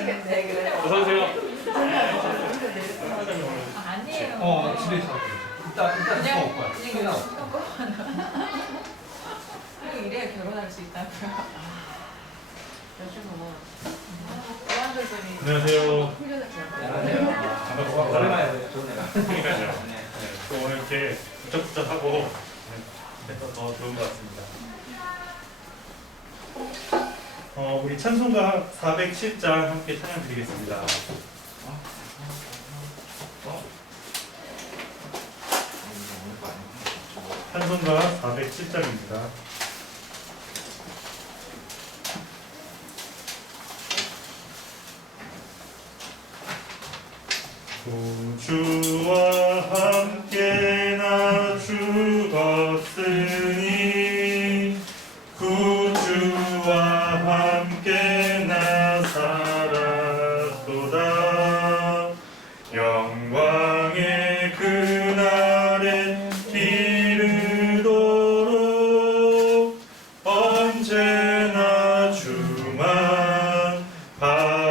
하시겠네 그래. 어서오세요. 아니에요. 집에 있어. 이따 수업 올 거야. 그냥 열심히 그리고 이래야 결혼할 수 있다고요. 요즘은 보안들들이 안녕하세요. 훈련을 잘 반갑습니다. 오랜만에 좋은 애가. 그러니까요. 또 오늘 이렇게 부쩍부쩍하고 더 좋은 것 같습니다. 우리 찬송가 407장 함께 찬양 드리겠습니다. 찬송가 407장입니다. 구주와 함께 나 죽었으니 구주와 함께 나 살았도다. 영광의 그날에 이르도록 언제나 주만 바라봅니다.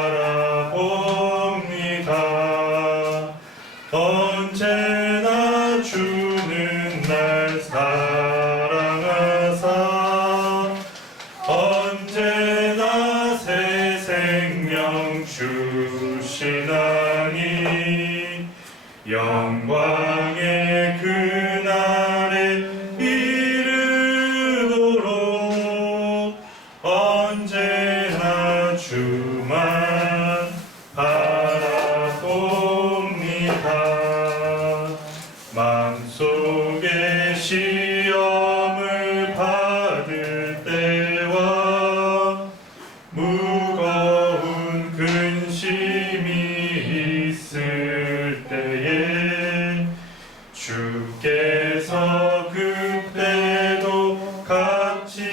언제나 주는 날 사랑하사 언제나 새 생명 주시나니 영광의 그날에 이르도록 언제나 주만 바라봅니다. 마음속에 시험을 받을 때와 무거운 근심이 있을 때에 주께서 그때도 같이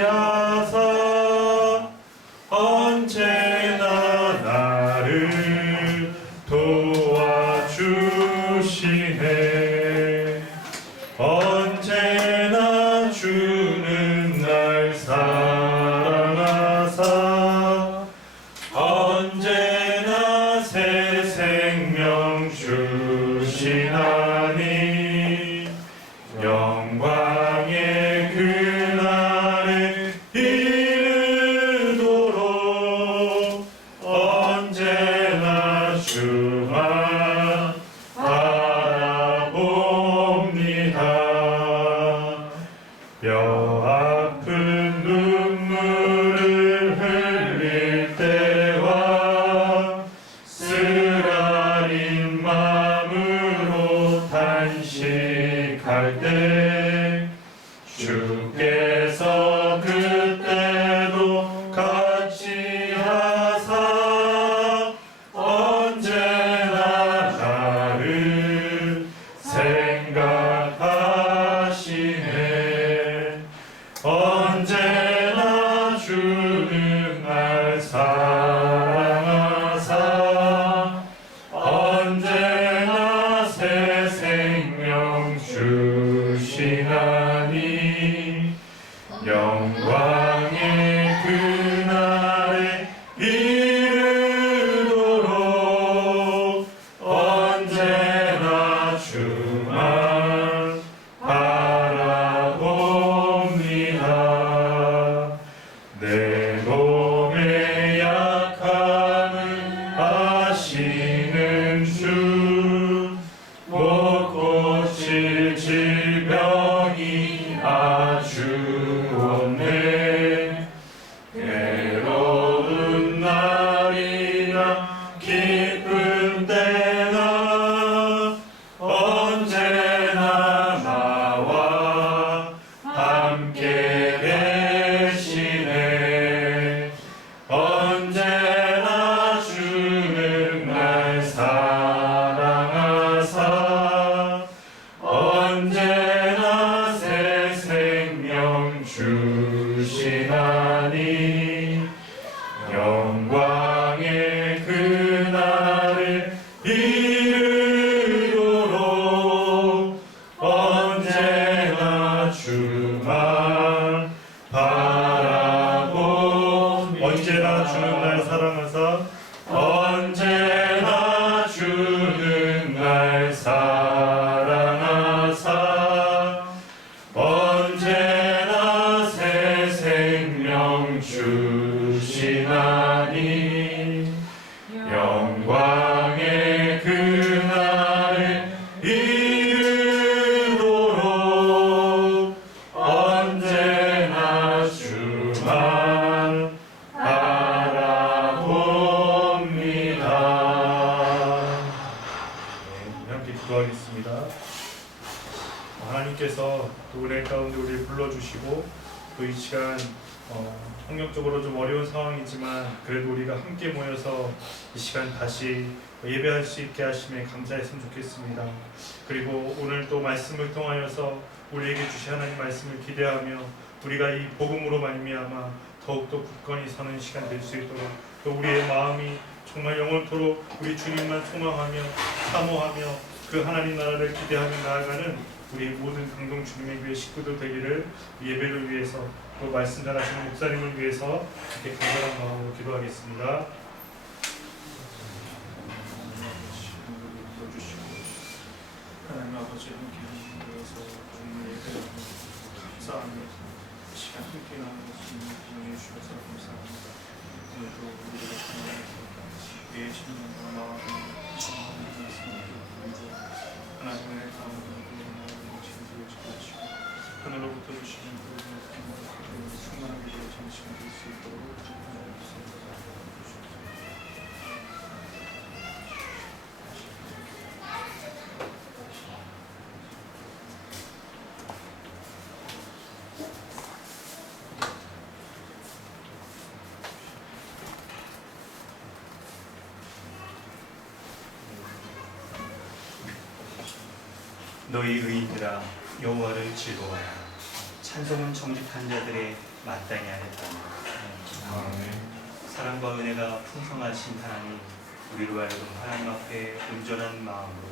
하사 언제나 나를 도와주시네. 언제나 주는 날 사랑하사 언제나 새 생명 주시나니 영광의 그날에 이르도록 아버지께서 또 은혜 가운데 우리를 불러주시고 또 이 시간 환경적으로 좀 어려운 상황이지만 그래도 우리가 함께 모여서 이 시간 다시 예배할 수 있게 하심에 감사했으면 좋겠습니다. 그리고 오늘 또 말씀을 통하여서 우리에게 주신 하나님 말씀을 기대하며 우리가 이 복음으로 말미암아 더욱더 굳건히 서는 시간 될 수 있도록 또 우리의 마음이 정말 영원토록 우리 주님만 소망하며 사모하며 그 하나님 나라를 기대하며 나아가는 우리 모든 강동 주님의 교회 식구들 되기를 예배를 위해서 또 말씀 전하시는 목사님을 위해서 이렇게 간절한 마음으로 기도하겠습니다. 하나님 아버지 함께 하셔서 정말 예배하고 감사하며 이 시간 함께 나누는 주님을 기용해 주셔서 감사합니다. 오늘도 우리가 통하여서 예의 진정과 마음을 진정하는 말씀을 듣고 하나님의 가운데 하나님의 진리를 지키시고 하늘로부터 주시는 그런 충만한 기도의 정신이 될 수 있도록 주옵소서. 너희 의인들아 여호와를 즐거워하라. 찬송은 정직한 자들의 마땅히 하였다. 사랑과 은혜가 풍성하신 하나님, 우리로 하여금 하나님 앞에 온전한 마음으로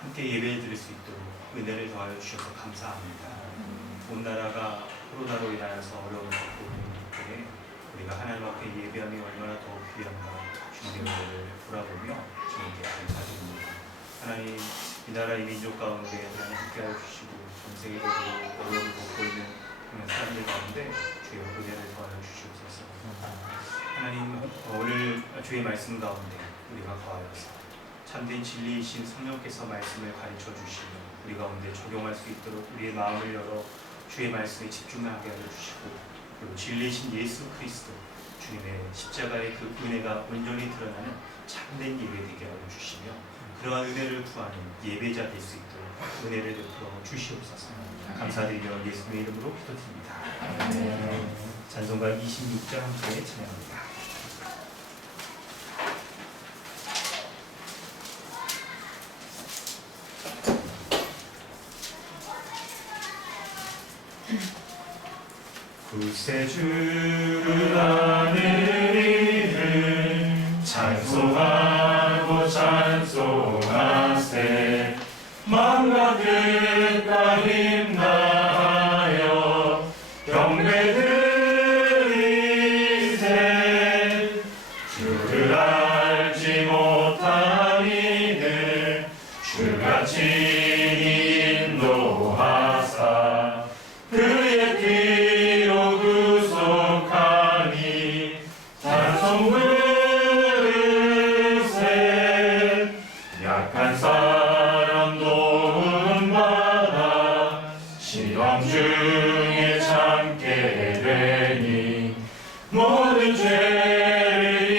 함께 예배를 드릴 수 있도록 은혜를 더하여 주셔서 감사합니다. 온 나라가 코로나로 인하여서 어려움을 겪고 있는 때에 우리가 하나님 앞에 예배함이 얼마나 더 귀한가 주님의 은혜를 돌아보며 주님께 감사드립니다. 하나님, 이 나라 이 민족 가운데 하나님 함께하여 주시고 전 세계적으로 어려움을 겪고 있는 그런 사람들 가운데 주의 은혜를 더하여 주시옵소서. 하나님, 오늘 주의 말씀 가운데 우리가 거하여서 참된 진리이신 성령께서 말씀을 가르쳐 주시며 우리 가운데 적용할 수 있도록 우리의 마음을 열어 주의 말씀에 집중하게 하여 주시고 그리고 진리이신 예수 그리스도 주님의 십자가의 그 은혜가 온전히 드러나는 참된 예배 되게 하여 주시며 그러한 은혜를 구하는 예배자 될 수 있도록 은혜를 베풀어 주시옵소서. 감사드리며 예수님의 이름으로 기도드립니다. 찬송가 26장 함께 찬양합니다. 구세주를 하늘이는 찬송하고 찬송하세. 마음과 뜻과 힘 다하여 경배드리세. 주를 알지 못한 이들 주같이 인도하사 그의 피로 구속하니 찬송 부르세. 약한 사람 도움받아 시험 중에 참게 되니 모든 죄를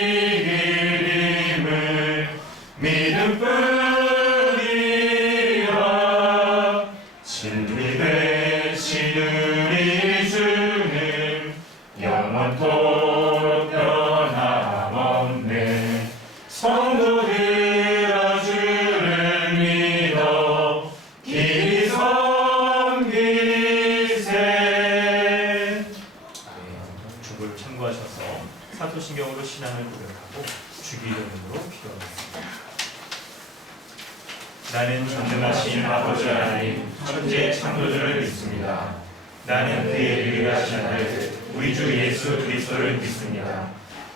이기림을 믿음뿐이라. 진리 되신 우리 주는 영원토록 변함없네. 성도들아 주를 믿어 길이 섬기세. 주를 참고하셔서 사도신경으로 신앙을 고백하고 주기 이름으로 기도하겠습니다. 나는 전능하신 아버지 하나님 천지의 창조주를 믿습니다. 나는 그의 유일하신 아들 우리 주 예수 그리스도를 믿습니다.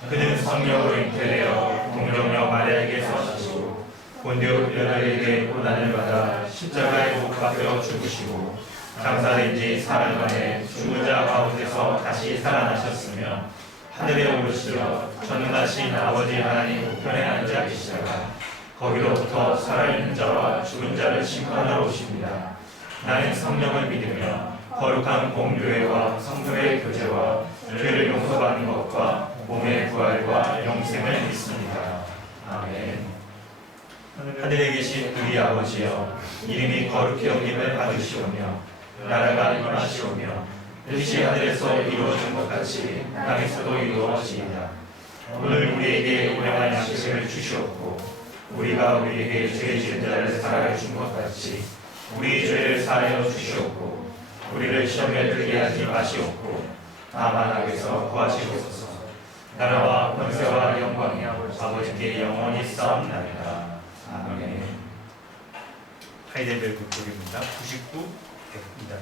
그는 성령으로 잉태되어 동정녀 마리아에게서 나시고 본디오 빌라도에게 고난을 받아 십자가에 못 박혀 죽으시고 장사된 지 사흘 만에 죽은 자 가운데서 다시 살아나셨으며 하늘에 오르시어 전능하신 아버지 하나님 우편에 앉아 계시다가 거기로부터 살아있는 자와 죽은 자를 심판하러 오십니다. 나는 성령을 믿으며 거룩한 공교회와 성도의 교제와 죄를 용서받는 것과 몸의 부활과 영생을 믿습니다. 아멘. 하늘에 계신 우리 아버지여, 이름이 거룩히 여김을 받으시오며 나라가 임하시오며 뜻이 하늘에서 이루어진 것 같이 땅에서도 이루어지이다. 오늘 우리에게 일용할 양식을 주시옵고 우리가 우리에게 죄 지은 자를 사하여 준 것 같이 우리 죄를 사하여 주시옵고 우리를 시험에 들게 하지 마시옵고 다만 악에서 구하시옵소서. 나라와 권세와 영광이 아버지께 영원히 싸움나이다. 아멘. 하이델베르크 곡입니다. 99 100입니다.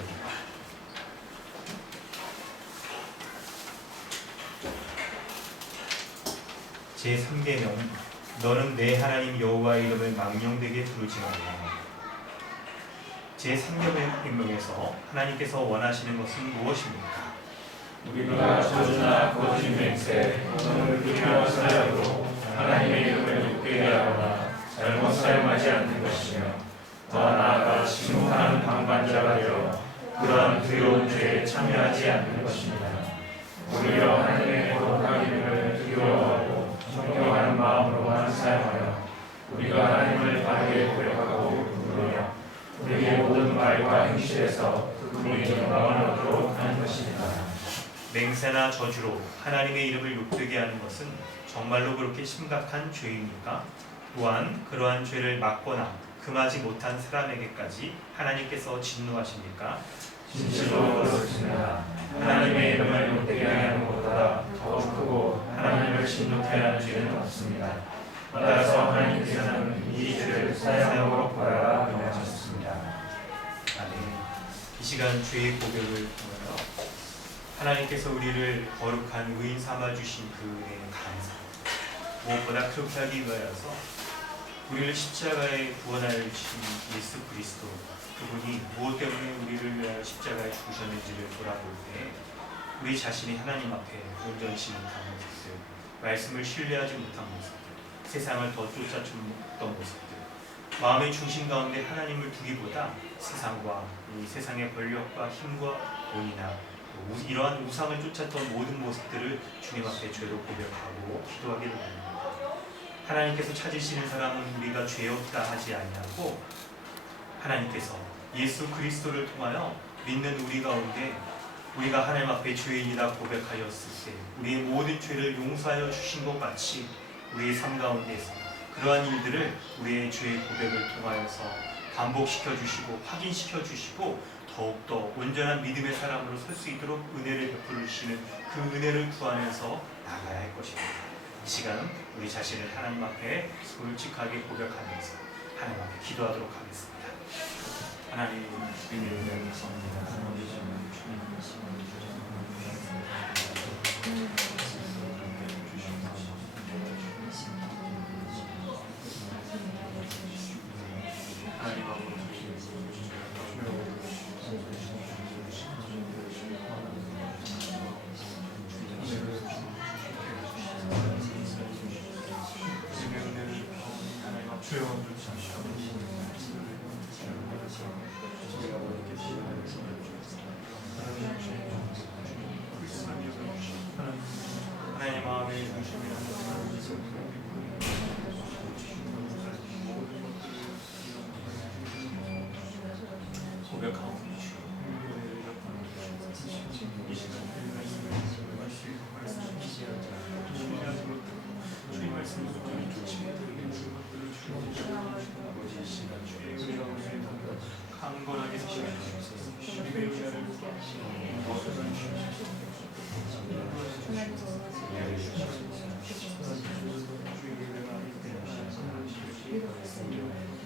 제3계명 너는 내 하나님 여호와의 이름을 망령되게 부르지 말라. 제3계명에서 하나님께서 원하시는 것은 무엇입니까? 우리가 저주나 거짓 맹세, 오늘 불의와 사역으로 하나님의 이름을 욕되게 하거나 잘못 사용하지 않는 것이며 더 나아가 침묵하는 방관자가 되어 그러한 두려운 죄에 참여하지 않는 것입니다. 오히려 하나님의 거룩한 이름을 두려워하고 존경하는 마음으로만 사용하여 우리가 하나님을 바르게 고백하고 부르며 우리의 모든 말과 행실에서 그분이 영광을 얻도록 하는 것입니다. 맹세나 저주로 하나님의 이름을 욕되게 하는 것은 정말로 그렇게 심각한 죄입니까? 또한 그러한 죄를 막거나 금하지 못한 사람에게까지 하나님께서 진노하십니까? 진실로 그렇습니다. 하나님의 이름을 욕되게 하는 것보다 더 크고 하나님을 진노케 하는 죄는 없습니다. 따라서 하나님께서는 이 죄를 사형으로 벌하라 명하셨습니다. 아멘. 이 시간 죄의 고백을 통하여 하나님께서 우리를 거룩한 의인 삼아 주신 그 은혜에 감사합니다. 무엇보다 그렇게 하기 위하여서 우리를 십자가에 구원하여 주신 예수 그리스도 그분이 무엇 때문에 우리를 위하여 십자가에 죽으셨는지를 돌아볼 때 우리 자신이 하나님 앞에 온전치 못한 모습들, 말씀을 신뢰하지 못한 모습들, 세상을 더 쫓아쫓던 모습들, 마음의 중심 가운데 하나님을 두기보다 세상과 이 세상의 권력과 힘과 돈이나 이러한 우상을 쫓았던 모든 모습들을 주님 앞에 죄로 고백하고 기도하게 됩니다. 하나님께서 찾으시는 사람은 우리가 죄 없다 하지 아니하고 하나님께서 예수 그리스도를 통하여 믿는 우리 가운데 우리가 하나님 앞에 죄인이라 고백하였을 때 우리의 모든 죄를 용서하여 주신 것 같이 우리의 삶 가운데서 그러한 일들을 우리의 죄의 고백을 통하여서 반복시켜 주시고 확인시켜 주시고 더욱더 온전한 믿음의 사람으로 설 수 있도록 은혜를 베풀어 주시는 그 은혜를 구하면서 나가야 할 것입니다. 이 시간은 우리 자신을 하나님 앞에 솔직하게 고백하면서 하나님 앞에 기도하도록 하겠습니다. 하나님 은혜를 감사합니다. 하나님 아버지 하나님 마음의 중심이라는 고백하고 이 시간 주님 말씀으로 강건하게 주시옵소서. 주님의 은혜를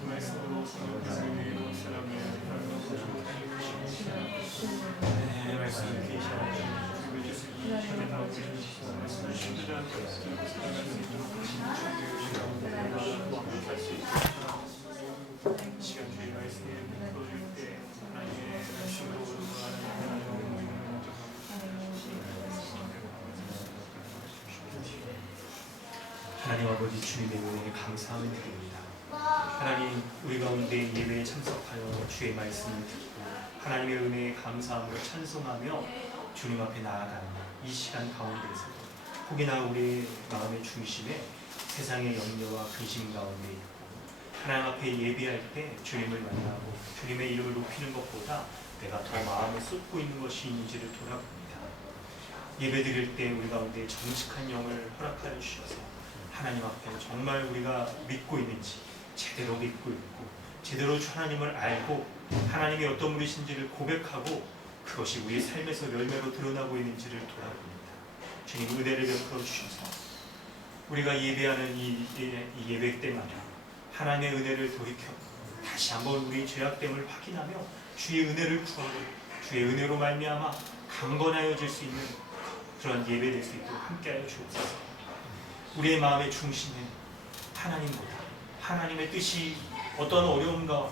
말씀으로 사람의 말씀을 계시하고 말씀을 신들한 시간 주의 말씀에 풀어줄 때 하나님의 말씀으로 하나님 아버지 주님의 은혜에 감사함을 드립니다. 하나님 우리 가운데 예배에 참석하여 주의 말씀을 듣고 하나님의 은혜에 감사함으로 찬송하며 주님 앞에 나아가는 이 시간 가운데에서도 혹이나 우리의 마음의 중심에 세상의 염려와 근심 가운데 있고 하나님 앞에 예배할 때 주님을 만나고 주님의 이름을 높이는 것보다 내가 더 마음을 쏟고 있는 것이 있는지를 돌아봅니다. 예배드릴 때 우리 가운데 정직한 영을 허락하여 주셔서 하나님 앞에 정말 우리가 믿고 있는지, 제대로 믿고 있고 제대로 하나님을 알고 하나님이 어떤 분이신지를 고백하고 그것이 우리 삶에서 열매로 드러나고 있는지를 돌아봅니다. 주님 은혜를 베풀어 주셔서 우리가 예배하는 이 예배 때마다 하나님의 은혜를 돌이켜 다시 한번 우리의 죄악됨을 확인하며 주의 은혜를 구하고 주의 은혜로 말미암아 강건하여질 수 있는 그런 예배 될 수 있도록 함께하여 주옵소서. 우리의 마음의 중심에 하나님보다 하나님의 뜻이 어떤 어려움과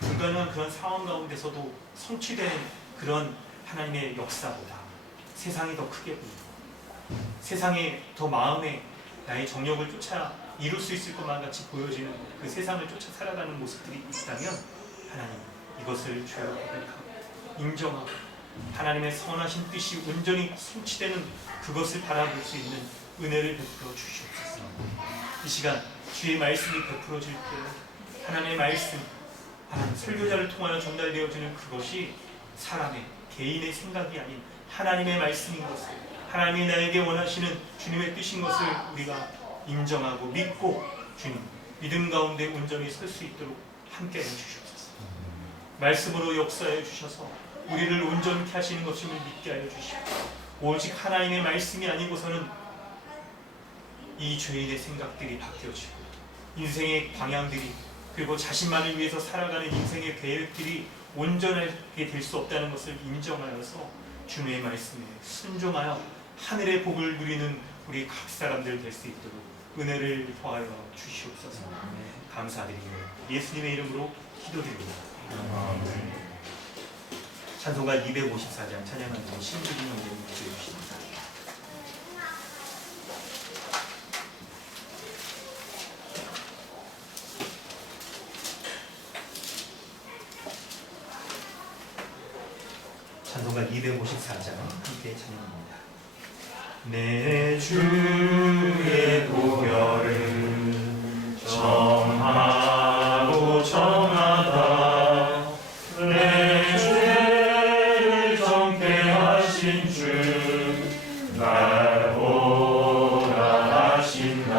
불가능한 그런 상황 가운데서도 성취되는 그런 하나님의 역사보다 세상이 더 크게 보이고 세상에 더 마음에 나의 정욕을 쫓아 이룰 수 있을 것만 같이 보여지는 그 세상을 쫓아 살아가는 모습들이 있다면 하나님 이것을 죄로 고백하고 인정하고 하나님의 선하신 뜻이 온전히 성취되는 그것을 바라볼 수 있는 은혜를 베풀어 주시옵소서. 이 시간 주의 말씀이 베풀어질 때 하나님의 말씀, 하나님 설교자를 통하여 전달되어지는 그것이 사람의 개인의 생각이 아닌 하나님의 말씀인 것을, 하나님이 나에게 원하시는 주님의 뜻인 것을 우리가 인정하고 믿고 주님 믿음 가운데 온전히 설 수 있도록 함께해 주시옵소서. 말씀으로 역사해 주셔서 우리를 온전케 하시는 것임을 믿게 하여 주시고 오직 하나님의 말씀이 아니고서는 이 죄인의 생각들이 바뀌어지고 인생의 방향들이 그리고 자신만을 위해서 살아가는 인생의 계획들이 온전하게 될 수 없다는 것을 인정하여서 주님의 말씀에 순종하여 하늘의 복을 누리는 우리 각 사람들 될 수 있도록 은혜를 더하여 주시옵소서. 감사드리며 예수님의 이름으로 기도드립니다. 찬송가 254장 찬양하는 신주진 형제님 기도해 주십니다. 찬송가 254장 함께 찬양합니다. 내 주의 보혈을 정하고 정하다 내 죄를 정케 하신 주 날 보라 하신다.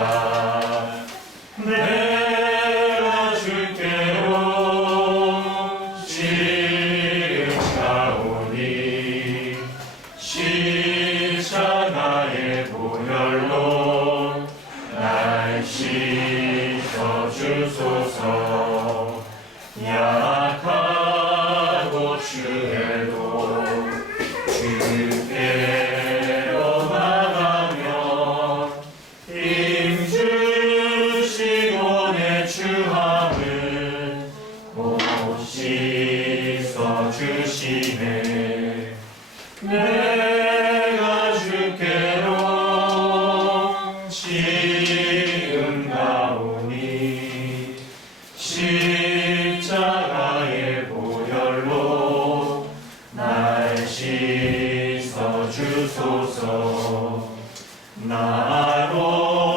내가 주께로 시름하오니 십자가의 보혈로 날 씻어주소서. 약하고 주에도 주께로 나가며 힘주시고 내 주함을 곧 씻어주시네. 내가 주께로 시음하오니 십자가의 보혈로 날 씻어주소서. 나로라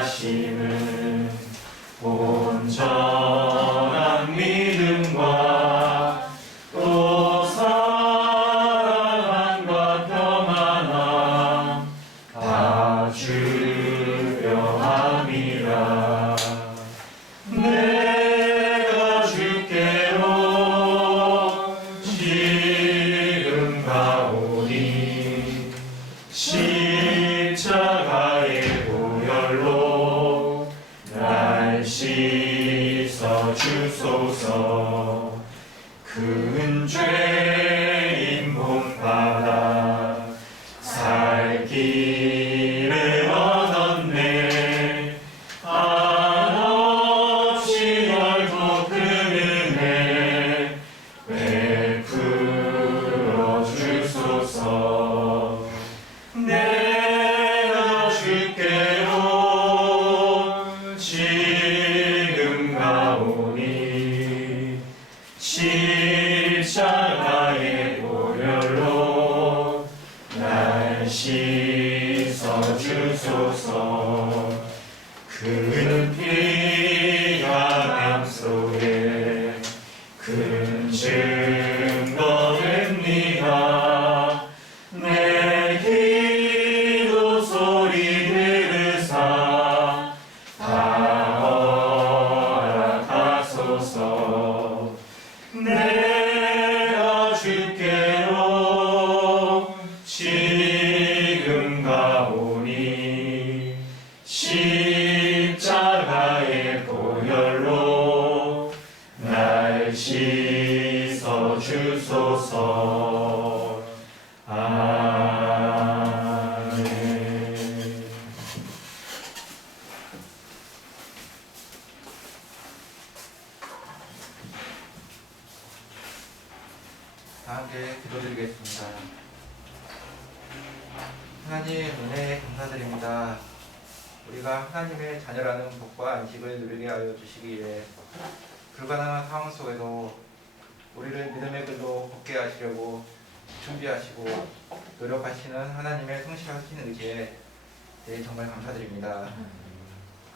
하심은 온전한 믿음과 또 사랑과 평안함 다 주려 함이라. 내가 주께로 시음하오니 십자가의 보혈로 날 씻어주소서. 큰 죄인 몸받아 살 길을 얻었네. 한없이 넓고 큰 은혜 베풀어 주소서. 내가 주께로 지금 가오니 십자가의 보혈로 날 씻어주소서. 큰 피가 남 속에 큰 죄 함께 기도드리겠습니다. 하나님 은혜에 감사드립니다. 우리가 하나님의 자녀라는 복과 안식을 누리게 하여 주시기 위해 불가능한 상황 속에도 우리를 믿음의 길로 걷게 하시려고 준비하시고 노력하시는 하나님의 성실하신 의지에 대해 정말 감사드립니다.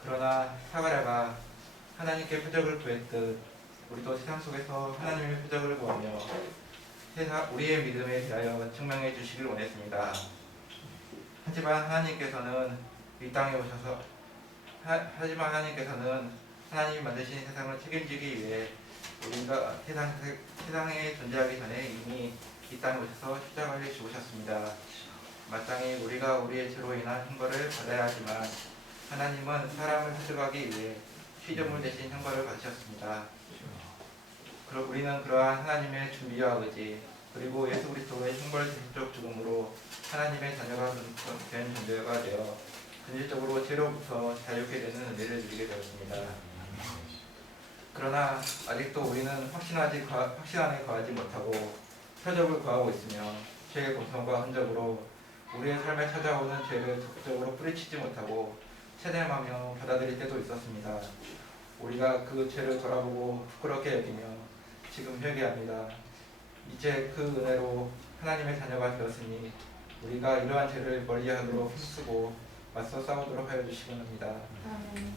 그러나 사가랴가 하나님께 표적을 구했듯 우리도 세상 속에서 하나님의 표적을 구하며 우리의 믿음에 대하여 증명해 주시길 원했습니다. 하지만 하나님께서는 이 땅에 오셔서 하나님이 만드신 세상을 책임지기 위해 우리가 세상에 존재하기 전에 이미 이 땅에 오셔서 십자가를 지우셨습니다. 마땅히 우리가 우리의 죄로 인한 형벌을 받아야 하지만 하나님은 사람을 사주하기 위해 피조물 대신 형벌을 받으셨습니다. 우리는 그러한 하나님의 준비와 의지 그리고 예수 그리스도의 형벌 대속적 죽음으로 하나님의 자녀가 된 존재가 되어 근질적으로 죄로부터 자유케 되는 은혜를 누리게 되었습니다. 그러나 아직도 우리는 확신안에 거하지 못하고 표적을 구하고 있으며 죄의 고통과 흔적으로 우리의 삶에 찾아오는 죄를 적극적으로 뿌리치지 못하고 체념하며 받아들일 때도 있었습니다. 우리가 그 죄를 돌아보고 부끄럽게 여기며 지금 회개합니다. 이제 그 은혜로 하나님의 자녀가 되었으니 우리가 이러한 죄를 멀리하도록 힘쓰고 맞서 싸우도록 하여 주시기 원합니다.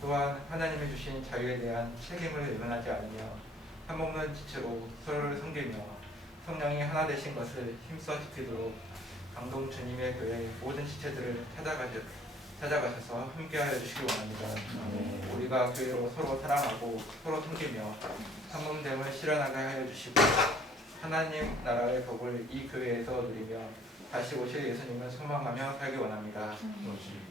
또한 하나님이 주신 자유에 대한 책임을 외면하지 않으며 한 몸은 지체로 서로를 섬기며 성령이 하나 되신 것을 힘써 지키도록 강동 주님의 교회 모든 지체들을 찾아가셔서 함께하여 주시기 원합니다. 우리가 교회로 서로 사랑하고 서로 섬기며 한 몸됨을 실현하게 하여 주시고 하나님 나라의 복을 이 교회에서 누리며 다시 오실 예수님을 소망하며 살기 원합니다.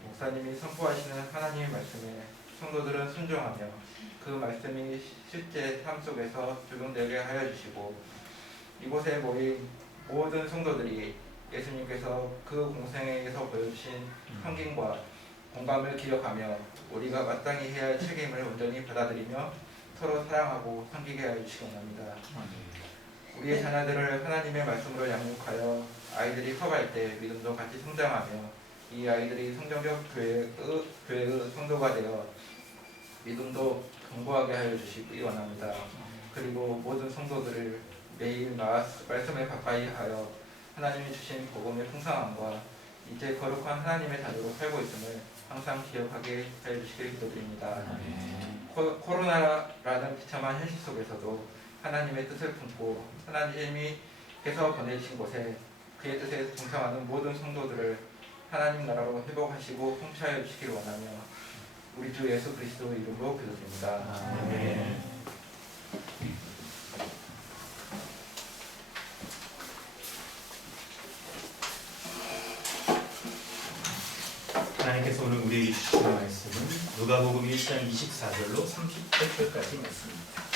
목사님이 선포하시는 하나님의 말씀에 성도들은 순종하며 그 말씀이 실제 삶 속에서 적용되게 하여 주시고 이곳에 모인 모든 성도들이 예수님께서 그 공생애에서 보여주신 섬김과 공감을 기억하며 우리가 마땅히 해야 할 책임을 온전히 받아들이며 서로 사랑하고 섬기게 하여 주시기 원합니다. 우리의 자녀들을 하나님의 말씀으로 양육하여 아이들이 커갈 때 믿음도 같이 성장하며 이 아이들이 성경적 교회의 성도가 되어 믿음도 견고하게 하여 주시기 원합니다. 그리고 모든 성도들을 매일 말씀에 가까이 하여 하나님이 주신 복음의 풍성함과 이제 거룩한 하나님의 자녀로 살고 있음을 항상 기억하게 하여 주시길 기도드립니다. 코로나라는 비참한 현실 속에서도 하나님의 뜻을 품고 하나님께서 보내신 곳에 그의 뜻에 동참하는 모든 성도들을 하나님 나라로 회복하시고 통치하여 주시길 원하며 우리 주 예수 그리스도 이름으로 기도드립니다. 아멘. 하나님께서 오늘 우리에게 주시는 말씀은 누가복음 1장 24절로 38절까지 말씀입니다.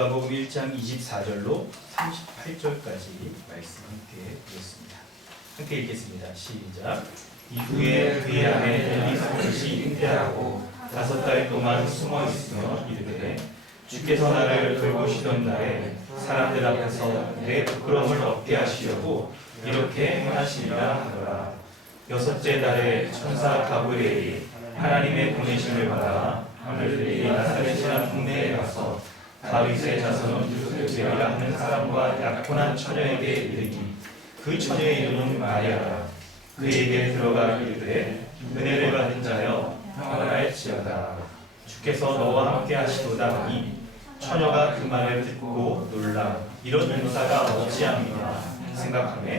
누가복음 1장 24절로 38절까지 말씀 함께 보겠습니다. 함께 읽겠습니다. 시작. 이후에 그의 아내 엘리사벳이 잉태하고 5달 동안 숨어 있으며 이르되 주께서 나를 돌보시던 날에 사람들 앞에서 내 부끄러움을 없게 하시려고 이렇게 행하시리라 하더라. 6째 달에 천사 가브리엘이 하나님의 보내심을 받아 하늘들이 나사렛이라는 동네에 가서 다윗의 자손 유스엘이라 하는 사람과 약혼한 처녀에게 이르니 그 처녀의 이름은 마리아라. 그에게 들어가 이르되 은혜를 받은 자여 평안할지어다. 주께서 너와 함께 하시도다 하니 처녀가 그 말을 듣고 놀라 이런 인사가 어찌함이냐 생각하며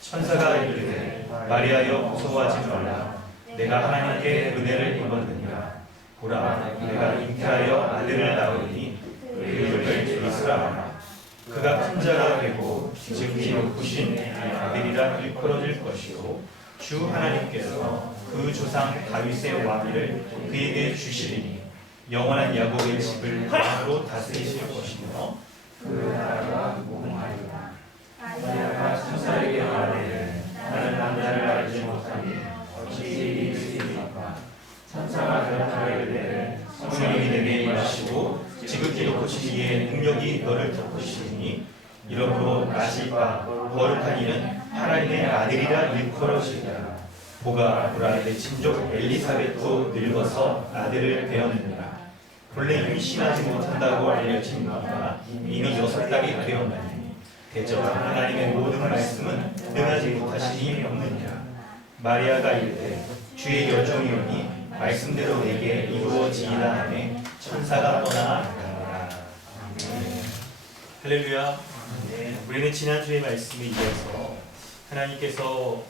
천사가 이르되 마리아여 무서워하지 말라. 내가 하나님께 은혜를 입었느니라. 보라 내가 잉태하여 아들을 낳으니 그 이름을 예수라 하라. 그가 큰 자가 되고 즉 기록하신 아들이라 일컬어질 것이요 주 하나님께서 그 조상 다윗의 왕위를 그에게 주시리니 영원한 야곱의 집을 왕으로 다스리실 것이며 그 나라가 무궁하리라. 마리아가 천사에게 말하되 나는 남자를 알지 못하니 어찌 이를 수 있을까. 천사가 대답하여 이르되 성령이 내게 임하시고 지극히 높으신 이의 능력이 너를 덮으시니 이러므로 나시바 거룩한 이는 하나님의 아들이라 일컬어지리라. 보가 브라의 친족 엘리사벳도 늙어서 아들을 배었느니라. 본래 임신하지 못한다고 알려진 바가 이미 6달이 되었나니 대저 하나님의 모든 말씀은 능하지 못하시니 없느니라. 마리아가 이르되 주의 여종이오니 말씀대로 내게 이루어지이다 하매 천사가 떠나 가니라. 할렐루야. 우리는 지난주의 말씀에 이어서 하나님께서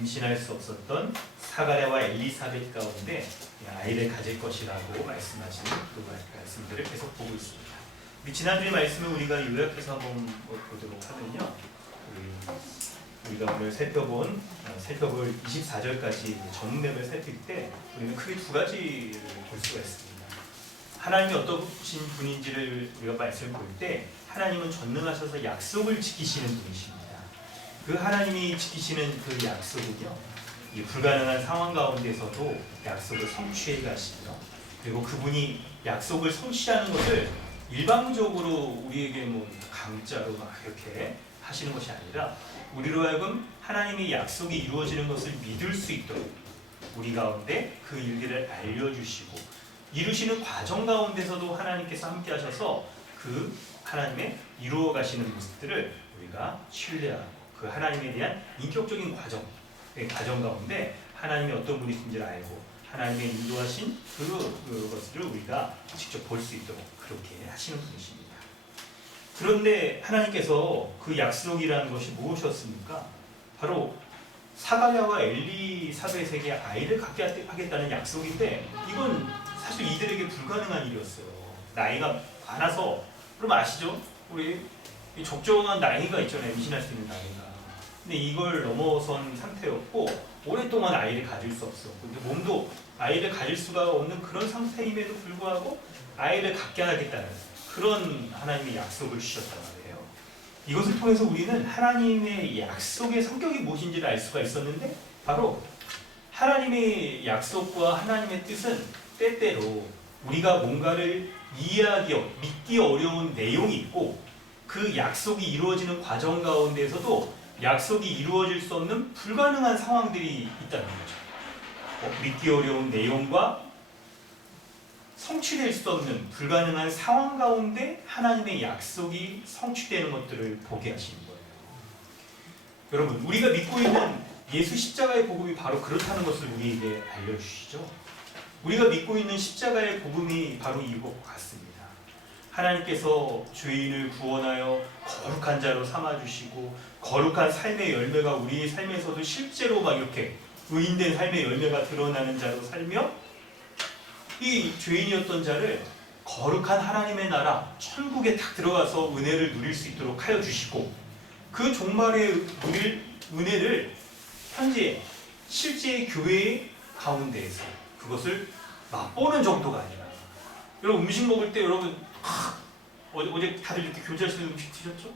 임신할 수 없었던 사가랴와 엘리사벳 가운데 아이를 가질 것이라고 말씀하시는 그 말씀들을 계속 보고 있습니다. 지난주의 말씀을 우리가 요약해서 한번 보도록 하면요. 우리가 오늘 살펴볼 24절까지 전맥을 살필 때 우리는 크게 두 가지를 볼 수가 있습니다. 하나님이 어떠신 분인지를 우리가 말씀을 볼 때 하나님은 전능하셔서 약속을 지키시는 분이십니다. 그 하나님이 지키시는 그 약속은요, 이 불가능한 상황 가운데서도 약속을 성취해 가시며, 그리고 그분이 약속을 성취하는 것을 일방적으로 우리에게 뭐 강자로 막 이렇게 하시는 것이 아니라 우리로 하여금 하나님의 약속이 이루어지는 것을 믿을 수 있도록 우리 가운데 그 일들을 알려주시고 이루시는 과정 가운데서도 하나님께서 함께 하셔서 그 하나님의 이루어 가시는 모습들을 우리가 신뢰하고 그 하나님에 대한 인격적인 과정 가운데 하나님이 어떤 분이신지를 알고 하나님의 인도하신 그것을 우리가 직접 볼 수 있도록 그렇게 하시는 분이십니다. 그런데 하나님께서 그 약속이라는 것이 무엇이었습니까? 바로 사가랴와 엘리사벳에게 아이를 갖게 하겠다는 약속인데 이건 사실 이들에게 불가능한 일이었어요. 나이가 많아서, 그럼 아시죠? 우리 적정한 나이가 있잖아요. 임신할 수 있는 나이가. 근데 이걸 넘어선 상태였고 오랫동안 아이를 가질 수 없었고 근데 몸도 아이를 가질 수가 없는 그런 상태임에도 불구하고 아이를 갖게 하겠다는 그런 하나님의 약속을 주셨단 말이에요. 이것을 통해서 우리는 하나님의 약속의 성격이 무엇인지를 알 수가 있었는데 바로 하나님의 약속과 하나님의 뜻은 때때로 우리가 뭔가를 이해하기, 믿기 어려운 내용이 있고 그 약속이 이루어지는 과정 가운데서도 약속이 이루어질 수 없는 불가능한 상황들이 있다는 거죠. 믿기 어려운 내용과 성취될 수 없는 불가능한 상황 가운데 하나님의 약속이 성취되는 것들을 보게 하시는 거예요. 여러분, 우리가 믿고 있는 예수 십자가의 복음이 바로 그렇다는 것을 우리에게 알려주시죠. 우리가 믿고 있는 십자가의 복음이 바로 이것 같습니다. 하나님께서 죄인을 구원하여 거룩한 자로 삼아주시고 거룩한 삶의 열매가 우리의 삶에서도 실제로 막 이렇게 의인된 삶의 열매가 드러나는 자로 살며 이 죄인이었던 자를 거룩한 하나님의 나라 천국에 딱 들어가서 은혜를 누릴 수 있도록 하여 주시고 그 종말의 누릴 은혜를 현재 실제 교회 가운데에서 그것을 맛보는 정도가 아니라 여러분 음식 먹을 때 여러분 어제 다들 이렇게 교제하시는 음식 드셨죠?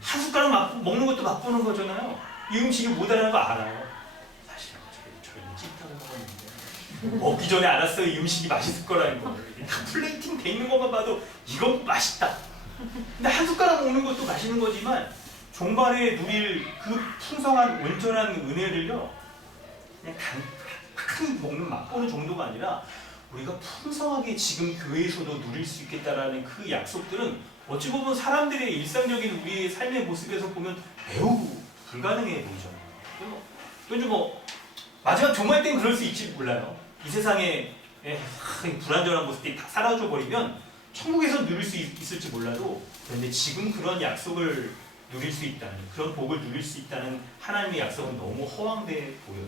한 숟가락 먹는 것도 맛보는 거잖아요. 이 음식이 뭐다라는 거 알아요. 사실 저희는 찐따로 먹었는데 먹기 전에 알았어요. 이 음식이 맛있을 거라는 거. 다 플레이팅 돼 있는 것만 봐도 이건 맛있다. 근데 한 숟가락 먹는 것도 맛있는 거지만 종말에 누릴 그 풍성한 온전한 은혜를요 그냥 간단히 먹는 맛보는 정도가 아니라 우리가 풍성하게 지금 교회에서도 누릴 수 있겠다라는 그 약속들은 어찌 보면 사람들의 일상적인 우리의 삶의 모습에서 보면 매우 불가능해 보이잖아요. 왠지 뭐 마지막 종말 땐 그럴 수 있지 몰라요. 이 세상에 불완전한 모습들이 다 사라져 버리면 천국에서 누릴 수 있을지 몰라도 그런데 지금 그런 약속을 누릴 수 있다는 그런 복을 누릴 수 있다는 하나님의 약속은 너무 허황돼 보여요.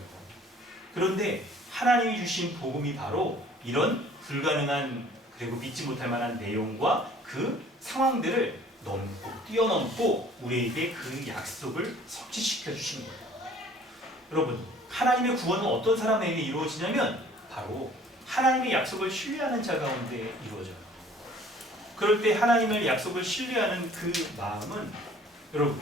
그런데 하나님이 주신 복음이 바로 이런 불가능한 그리고 믿지 못할 만한 내용과 그 상황들을 넘고 뛰어넘고 우리에게 그 약속을 성취시켜 주신 거예요. 여러분 하나님의 구원은 어떤 사람에게 이루어지냐면 바로 하나님의 약속을 신뢰하는 자 가운데 이루어져요. 그럴 때 하나님의 약속을 신뢰하는 그 마음은 여러분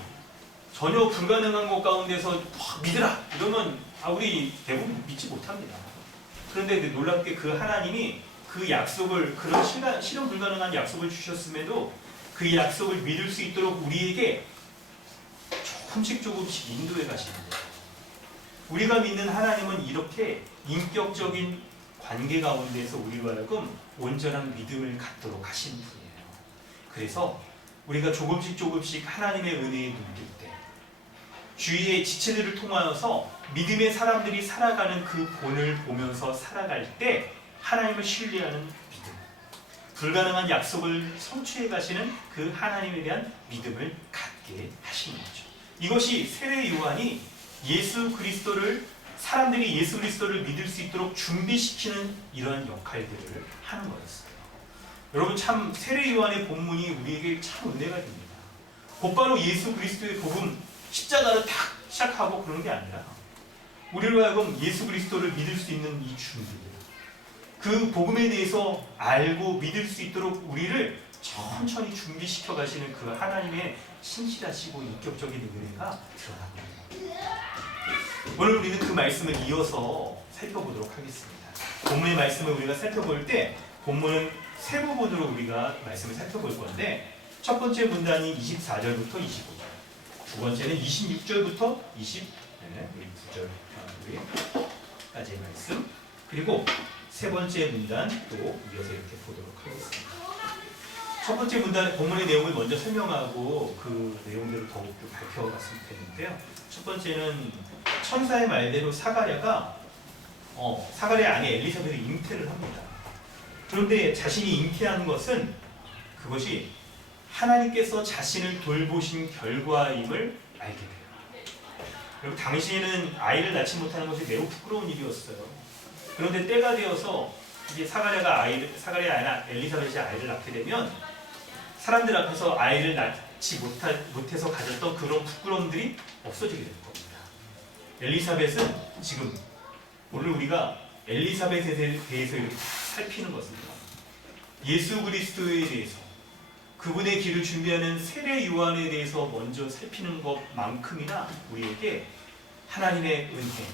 전혀 불가능한 것 가운데서 믿으라 이러면 우리 대부분 믿지 못합니다. 그런데 놀랍게 그 하나님이 그 약속을 그런 실현 불가능한 약속을 주셨음에도 그 약속을 믿을 수 있도록 우리에게 조금씩 인도해 가시는 거예요. 우리가 믿는 하나님은 이렇게 인격적인 관계 가운데서 우리로 하여금 온전한 믿음을 갖도록 하신 분이에요. 그래서 우리가 조금씩 하나님의 은혜에 눈길 때 주위의 지체들을 통하여서 믿음의 사람들이 살아가는 그 본을 보면서 살아갈 때 하나님을 신뢰하는 믿음, 불가능한 약속을 성취해 가시는 그 하나님에 대한 믿음을 갖게 하시는 거죠. 이것이 세례 요한이 사람들이 예수 그리스도를 믿을 수 있도록 준비시키는 이러한 역할들을 하는 거였어요. 여러분 참 세례 요한의 본문이 우리에게 참 은혜가 됩니다. 곧바로 예수 그리스도의 복음 십자가를 탁 시작하고 그런 게 아니라 우리로 하여금 예수 그리스도를 믿을 수 있는 이 준비들, 그 복음에 대해서 알고 믿을 수 있도록 우리를 천천히 준비시켜 가시는 그 하나님의 신실하시고 인격적인 은혜가 드러납니다. 오늘 우리는 그 말씀을 이어서 살펴보도록 하겠습니다. 본문의 말씀을 우리가 살펴볼 때 본문은 세 부분으로 우리가 말씀을 살펴볼 건데 첫 번째 문단이 24절부터 25절, 두 번째는 26절부터 29절까지의 말씀, 그리고 세 번째 문단 또 이어서 이렇게 보도록 하겠습니다. 첫 번째 문단 본문의 내용을 먼저 설명하고 그 내용들을 더욱 밝혀갔으면 좋겠는데요. 첫 번째는 천사의 말대로 사가랴가 사가랴 아내 엘리사벳을 잉태를 합니다. 그런데 자신이 잉태한 것은 그것이 하나님께서 자신을 돌보신 결과임을 알게 돼요. 그리고 당시에는 아이를 낳지 못하는 것이 매우 부끄러운 일이었어요. 그런데 때가 되어서 이게 사가랴 아내 엘리사벳이 아이를 낳게 되면 사람들 앞에서 아이를 낳지 못해서 가졌던 그런 부끄러움들이 없어지게 될 겁니다. 엘리사벳은 지금 오늘 우리가 엘리사벳에 대해서 이렇게 살피는 것입니다. 예수 그리스도에 대해서 그분의 길을 준비하는 세례 요한에 대해서 먼저 살피는 것만큼이나 우리에게 하나님의 은혜,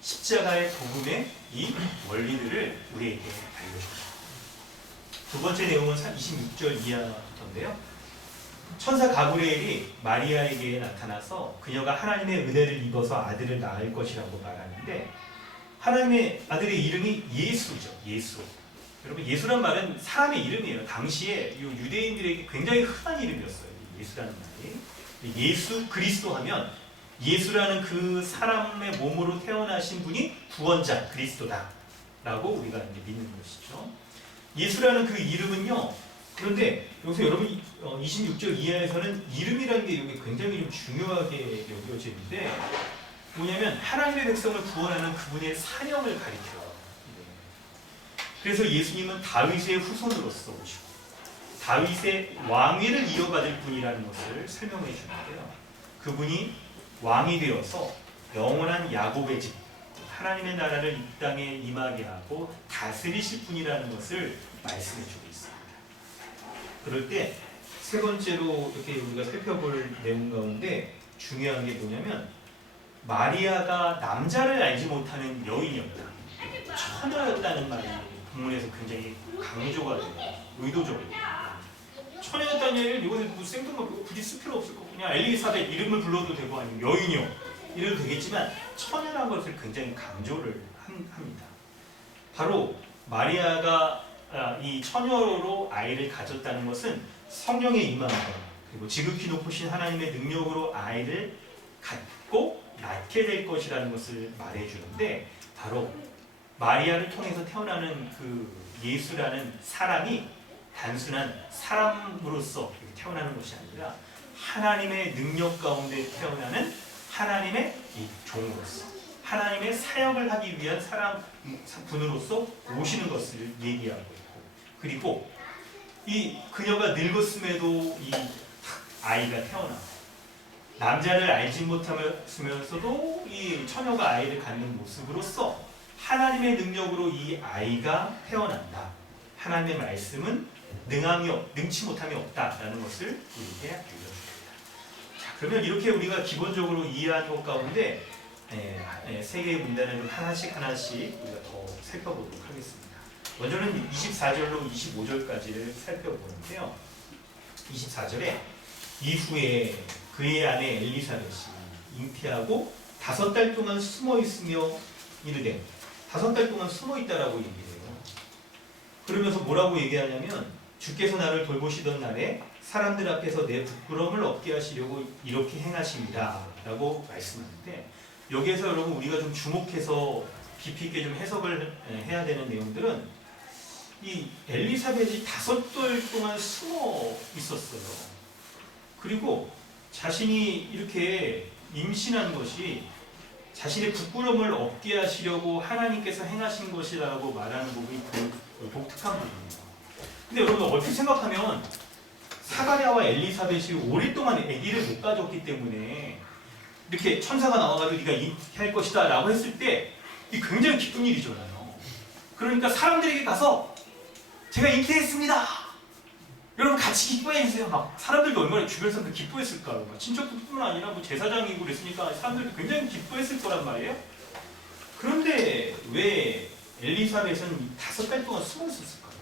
십자가의 복음의 이 원리들을 우리에게 알려줍니다. 두 번째 내용은 26절 이하부터인데요. 천사 가브리엘이 마리아에게 나타나서 그녀가 하나님의 은혜를 입어서 아들을 낳을 것이라고 말하는데 하나님의 아들의 이름이 예수죠. 예수. 여러분 예수란 말은 사람의 이름이에요. 당시에 유대인들에게 굉장히 흔한 이름이었어요. 예수라는 말이. 예수 그리스도 하면 예수라는 그 사람의 몸으로 태어나신 분이 구원자 그리스도다라고 우리가 이제 믿는 것이죠. 예수라는 그 이름은요. 그런데 여기서 여러분 26절 이하에서는 이름이라는 게 여기 굉장히 좀 중요하게 여겨지는데 뭐냐면 하나님의 백성을 구원하는 그분의 사명을 가리켜요. 그래서 예수님은 다윗의 후손으로서 오시고 다윗의 왕위를 이어받을 분이라는 것을 설명해 주는데요. 그분이 왕이 되어서 영원한 야곱의 집, 하나님의 나라를 이 땅에 임하게 하고 다스리실 분이라는 것을 말씀해 주고 있습니다. 그럴 때 세 번째로 이렇게 우리가 살펴볼 내용 가운데 중요한 게 뭐냐면 마리아가 남자를 알지 못하는 여인이었다. 처녀였다는 말이 본문에서 굉장히 강조가 돼요. 의도적으로. 처녀였다는 얘기를 이번에 누구 생뚱맞게 굳이 쓸 필요 없을 거고 그냥 엘리사벳 이름을 불러도 되고 아니면 여인이요 이래도 되겠지만 처녀라는 것을 굉장히 강조를 합니다. 바로 마리아가 이 처녀로 아이를 가졌다는 것은 성령의 임함과 그리고 지극히 높으신 하나님의 능력으로 아이를 갖고 낳게 될 것이라는 것을 말해주는데 바로 마리아를 통해서 태어나는 그 예수라는 사람이 단순한 사람으로서 태어나는 것이 아니라 하나님의 능력 가운데 태어나는 하나님의 이 종으로서 하나님의 사역을 하기 위한 분으로서 오시는 것을 얘기하고 있고 그리고 이 그녀가 늙었음에도 이 아이가 태어나고 남자를 알지 못하면서도 이 처녀가 아이를 갖는 모습으로서 하나님의 능력으로 이 아이가 태어난다. 하나님의 말씀은 능치 못함이 없다라는 것을 우리에게 알려줍니다. 자, 그러면 이렇게 우리가 기본적으로 이해한 것 가운데 세 개의 문단을 좀 하나씩 우리가 더 살펴보도록 하겠습니다. 먼저는 24절로 25절까지를 살펴보는데요. 24절에 이후에 그의 아내 엘리사벳이 잉태하고 5달 동안 숨어 있으며 이르되 5달 동안 숨어 있다라고 얘기해요. 그러면서 뭐라고 얘기하냐면 주께서 나를 돌보시던 날에 사람들 앞에서 내 부끄러움을 없게 하시려고 이렇게 행하십니다 라고 말씀하는데, 여기에서 여러분 우리가 좀 주목해서 깊이 있게 좀 해석을 해야 되는 내용들은 이 엘리사벳이 5달 동안 숨어 있었어요. 그리고 자신이 이렇게 임신한 것이 자신의 부끄러움을 없게 하시려고 하나님께서 행하신 것이라고 말하는 부분이 독특한 부분이에요. 근데 여러분 어떻게 생각하면 사가랴와 엘리사벳이 오랫동안 아기를 못 가졌기 때문에 이렇게 천사가 나와가지고 네가 잉태할 것이다 라고 했을 때 이게 굉장히 기쁜 일이잖아요. 그러니까 사람들에게 가서 제가 잉태했습니다, 여러분 같이 기뻐해 주세요. 막 사람들도 얼마나 주변 사람들 기뻐했을까요? 친척뿐만 아니라 뭐 제사장이고 그랬으니까 사람들도 굉장히 기뻐했을 거란 말이에요. 그런데 왜 엘리사벳은 5달 동안 숨어 있었을까요?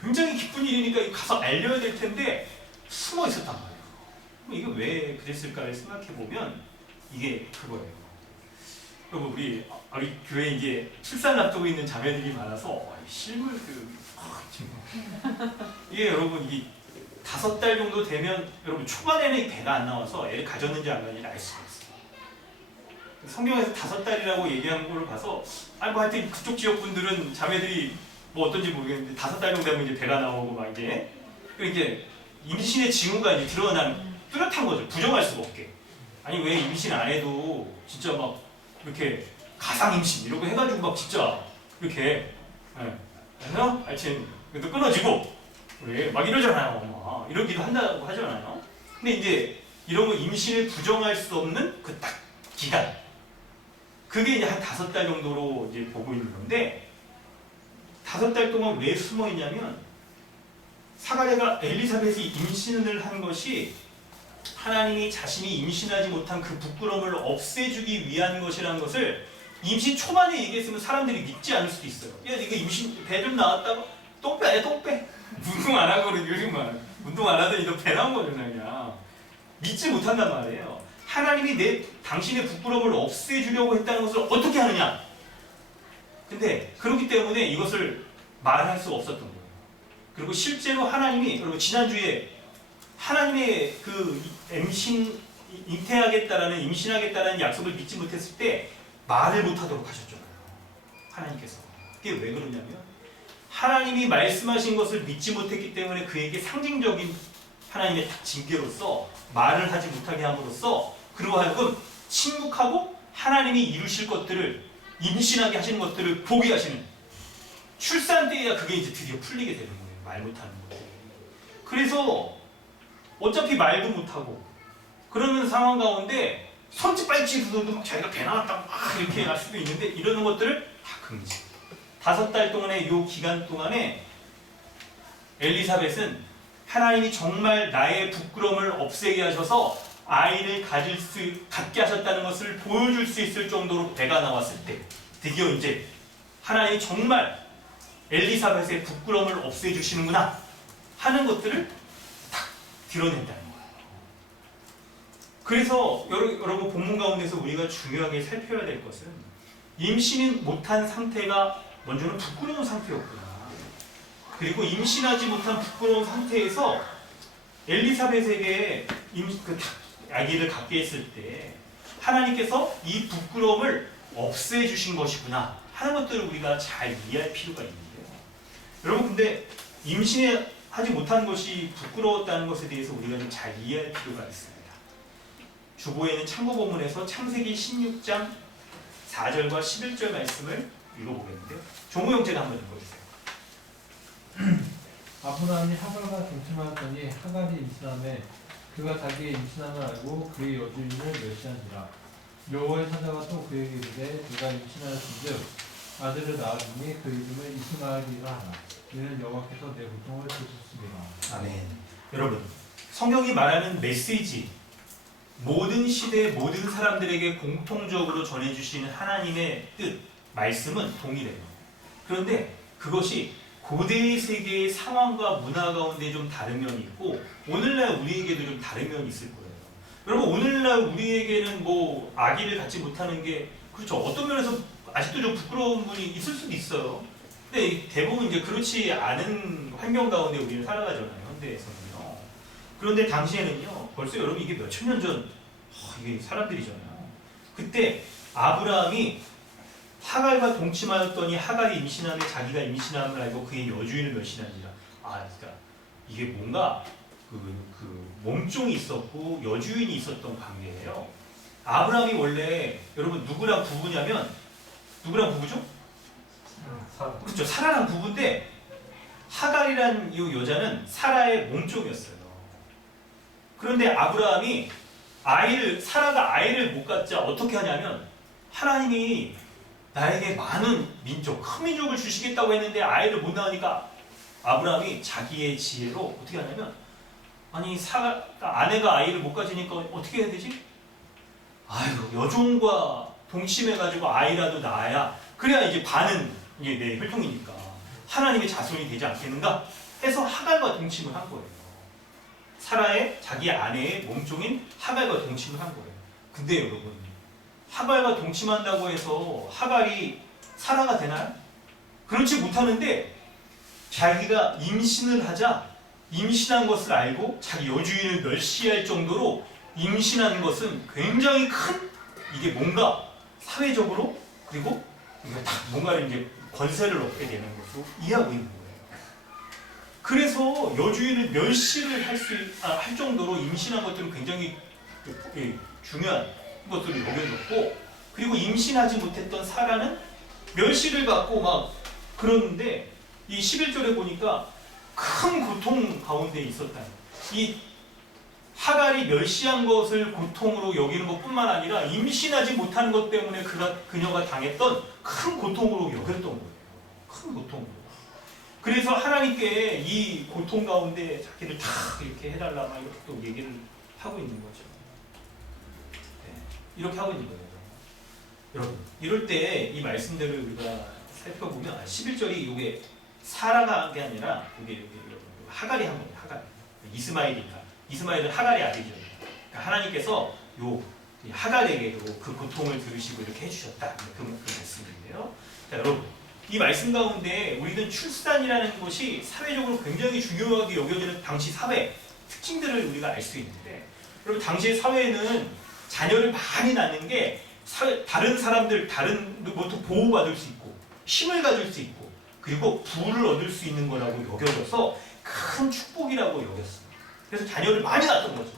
굉장히 기쁜 일이니까 가서 알려야 될 텐데 숨어 있었단 말이에요. 그럼 이게 왜 그랬을까를 생각해 보면 이게 그거예요. 그리고 우리 교회에 이제 출산 앞두고 있는 자매들이 많아서 실물 이게 여러분 이 5달 정도 되면 여러분 초반에는 배가 안 나와서 애를 가졌는지 안 가졌는지 알 수가 있어요. 성경에서 5달이라고 얘기한 거를 봐서 뭐 하여튼 그쪽 지역 분들은 자매들이 뭐 어떤지 모르겠는데 5달 정도 되면 이제 배가 나오고 막 이제 임신의 징후가 이제 드러난 뚜렷한 거죠. 부정할 수가 없게. 아니 왜 임신 안 해도 진짜 막 이렇게 가상 임신 이런 거 해가지고 막 진짜 이렇게 그래서 하여튼 또 끊어지고 우리 막 이러잖아요. 막 이러기도 한다고 하잖아요. 근데 이제 이런 거 임신을 부정할 수 없는 그 딱 기간, 그게 이제 한 5달 정도로 이제 보고 있는 건데, 5달 동안 왜 숨어 있냐면 사가랴가 엘리사벳이 임신을 한 것이 하나님이 자신이 임신하지 못한 그 부끄러움을 없애주기 위한 것이라는 것을 임신 초반에 얘기했으면 사람들이 믿지 않을 수도 있어요. 야, 이거 임신 배 좀 나왔다고 똥배야 똥배. 운동 안 하고는 요즘만 운동 안 하더니 너 배 나온 거잖아. 그냥 믿지 못한단 말이에요. 하나님이 당신의 부끄러움을 없애주려고 했다는 것을 어떻게 하느냐? 근데 그렇기 때문에 이것을 말할 수 없었던 거예요. 그리고 실제로 하나님이, 그리고 지난주에 하나님의 그 임신하겠다라는 약속을 믿지 못했을 때 말을 못하도록 하셨잖아요. 하나님께서. 그게 왜 그러냐면 하나님이 말씀하신 것을 믿지 못했기 때문에 그에게 상징적인 하나님의 징계로서 말을 하지 못하게 함으로써 그리고 하여금 침묵하고 하나님이 이루실 것들을, 임신하게 하시는 것들을 보게 하시는, 출산 때에야 그게 이제 드디어 풀리게 되는 거예요. 말 못하는 것들이. 그래서 어차피 말도 못하고 그러는 상황 가운데 손짓 발짓으로도 막 자기가 배 나왔다고 막 이렇게 할 수도 있는데 이러는 것들을 다 금지. 5달 동안의 요 기간 동안에 엘리사벳은 하나님이 정말 나의 부끄러움을 없애게 하셔서 아이를 갖게 하셨다는 것을 보여줄 수 있을 정도로 배가 나왔을 때 드디어 이제 하나님이 정말 엘리사벳의 부끄러움을 없애주시는구나 하는 것들을 딱 드러낸다는 거예요. 그래서 여러분 본문 가운데서 우리가 중요하게 살펴야 될 것은 임신이 못한 상태가 먼저는 부끄러운 상태였구나. 그리고 임신하지 못한 부끄러운 상태에서 엘리사벳에게 아기를 갖게 했을 때 하나님께서 이 부끄러움을 없애주신 것이구나 하는 것들을 우리가 잘 이해할 필요가 있는데요. 여러분 근데 임신하지 못한 것이 부끄러웠다는 것에 대해서 우리가 좀 잘 이해할 필요가 있습니다. 주보에는 참고 본문에서 창세기 16장 4절과 11절 말씀을 읽어보겠는데요. 종우 형제가 한번 읽어주세요. 아브라함이 하갈과 동침하였더니 하갈이 임신하매 그가 자기의 임신함을 알고 그의 여주인을 멸시한지라. 여호와의 사자가 또 그에게 이르되 네가 임신하였은즉 아들을 낳았으니 그 이름을 이스마엘이라 하라. 이는 여호와께서 내 고통을 들으셨습니다. 아멘. 여러분, 성경이 말하는 메시지, 모든 시대 모든 사람들에게 공통적으로 전해주시는 하나님의 뜻, 말씀은 동일해요. 그런데 그것이 고대의 세계의 상황과 문화 가운데 좀 다른 면이 있고 오늘날 우리에게도 좀 다른 면이 있을 거예요. 여러분, 오늘날 우리에게는 뭐 아기를 갖지 못하는 게 그렇죠. 어떤 면에서 아직도 좀 부끄러운 분이 있을 수도 있어요. 근데 대부분 이제 그렇지 않은 환경 가운데 우리는 살아가잖아요. 현대에서는요. 그런데 당시에는요. 벌써 여러분 이게 몇천 년 전 이게 사람들이잖아요. 그때 아브라함이 하갈과 동침하였더니 하갈이 임신함에 자기가 임신함을 알고 그의 여주인을 멸시한지라. 그러니까 이게 뭔가 그 몸종이 있었고 여주인이 있었던 관계예요. 아브라함이 원래 여러분 누구랑 부부냐면 누구랑 부부죠? 그렇죠. 사라랑 부부인데 하갈이란 이 여자는 사라의 몸종이었어요. 그런데 아브라함이 사라가 아이를 못 갖자 어떻게 하냐면 하나님이 나에게 많은 민족, 큰 민족을 주시겠다고 했는데 아이를 못 낳으니까 아브라함이 자기의 지혜로 어떻게 하냐면 아내가 아이를 못 가지니까 어떻게 해야 되지? 여종과 동침해가지고 아이라도 낳아야 그래야 이제 반은 이게 내 혈통이니까 하나님의 자손이 되지 않겠는가 해서 하갈과 동침을 한 거예요. 사라의 자기 아내의 몸종인 하갈과 동침을 한 거예요. 근데 여러분, 하갈과 동침한다고 해서 하갈이 사라가 되나요? 그렇지 못하는데 자기가 임신을 하자 임신한 것을 알고 자기 여주인을 멸시할 정도로 임신한 것은 굉장히 큰 이게 뭔가 사회적으로 그리고 뭔가를 이제 권세를 얻게 되는 것으로 이해하고 있는 거예요. 그래서 여주인을 멸시를 할 정도로 임신한 것들은 굉장히 중요한 것들을 여겨졌고, 그리고 임신하지 못했던 사라는 멸시를 받고 막 그러는데 이 11절에 보니까 큰 고통 가운데 있었다. 이 하갈이 멸시한 것을 고통으로 여기는 것뿐만 아니라 임신하지 못한 것 때문에 그녀가 당했던 큰 고통으로 여겼던 거예요. 큰 고통으로. 그래서 하나님께 이 고통 가운데 자기를 다 이렇게 해달라 막 이렇게 또 얘기를 하고 있는 거죠. 네, 이렇게 하고 있는 거예요. 여러분, 이럴 때 이 말씀들을 우리가 살펴보면 11절이 이게 사라가 한 게 아니라 이게 하갈이 한 겁니다. 하갈. 이스마엘은 하갈의 아들이죠. 그러니까 하나님께서 요 하갈에게도 그 고통을 들으시고 이렇게 해주셨다. 그 말씀인데요. 자, 여러분, 이 말씀 가운데 우리는 출산이라는 것이 사회적으로 굉장히 중요하게 여겨지는 당시 사회 특징들을 우리가 알 수 있는데, 여러분, 당시의 사회에는 자녀를 많이 낳는 게 다른 사람들, 다른 것도 보호받을 수 있고 힘을 가질 수 있고 그리고 부를 얻을 수 있는 거라고 여겨져서 큰 축복이라고 여겼어요. 그래서 자녀를 많이 낳았던 거죠.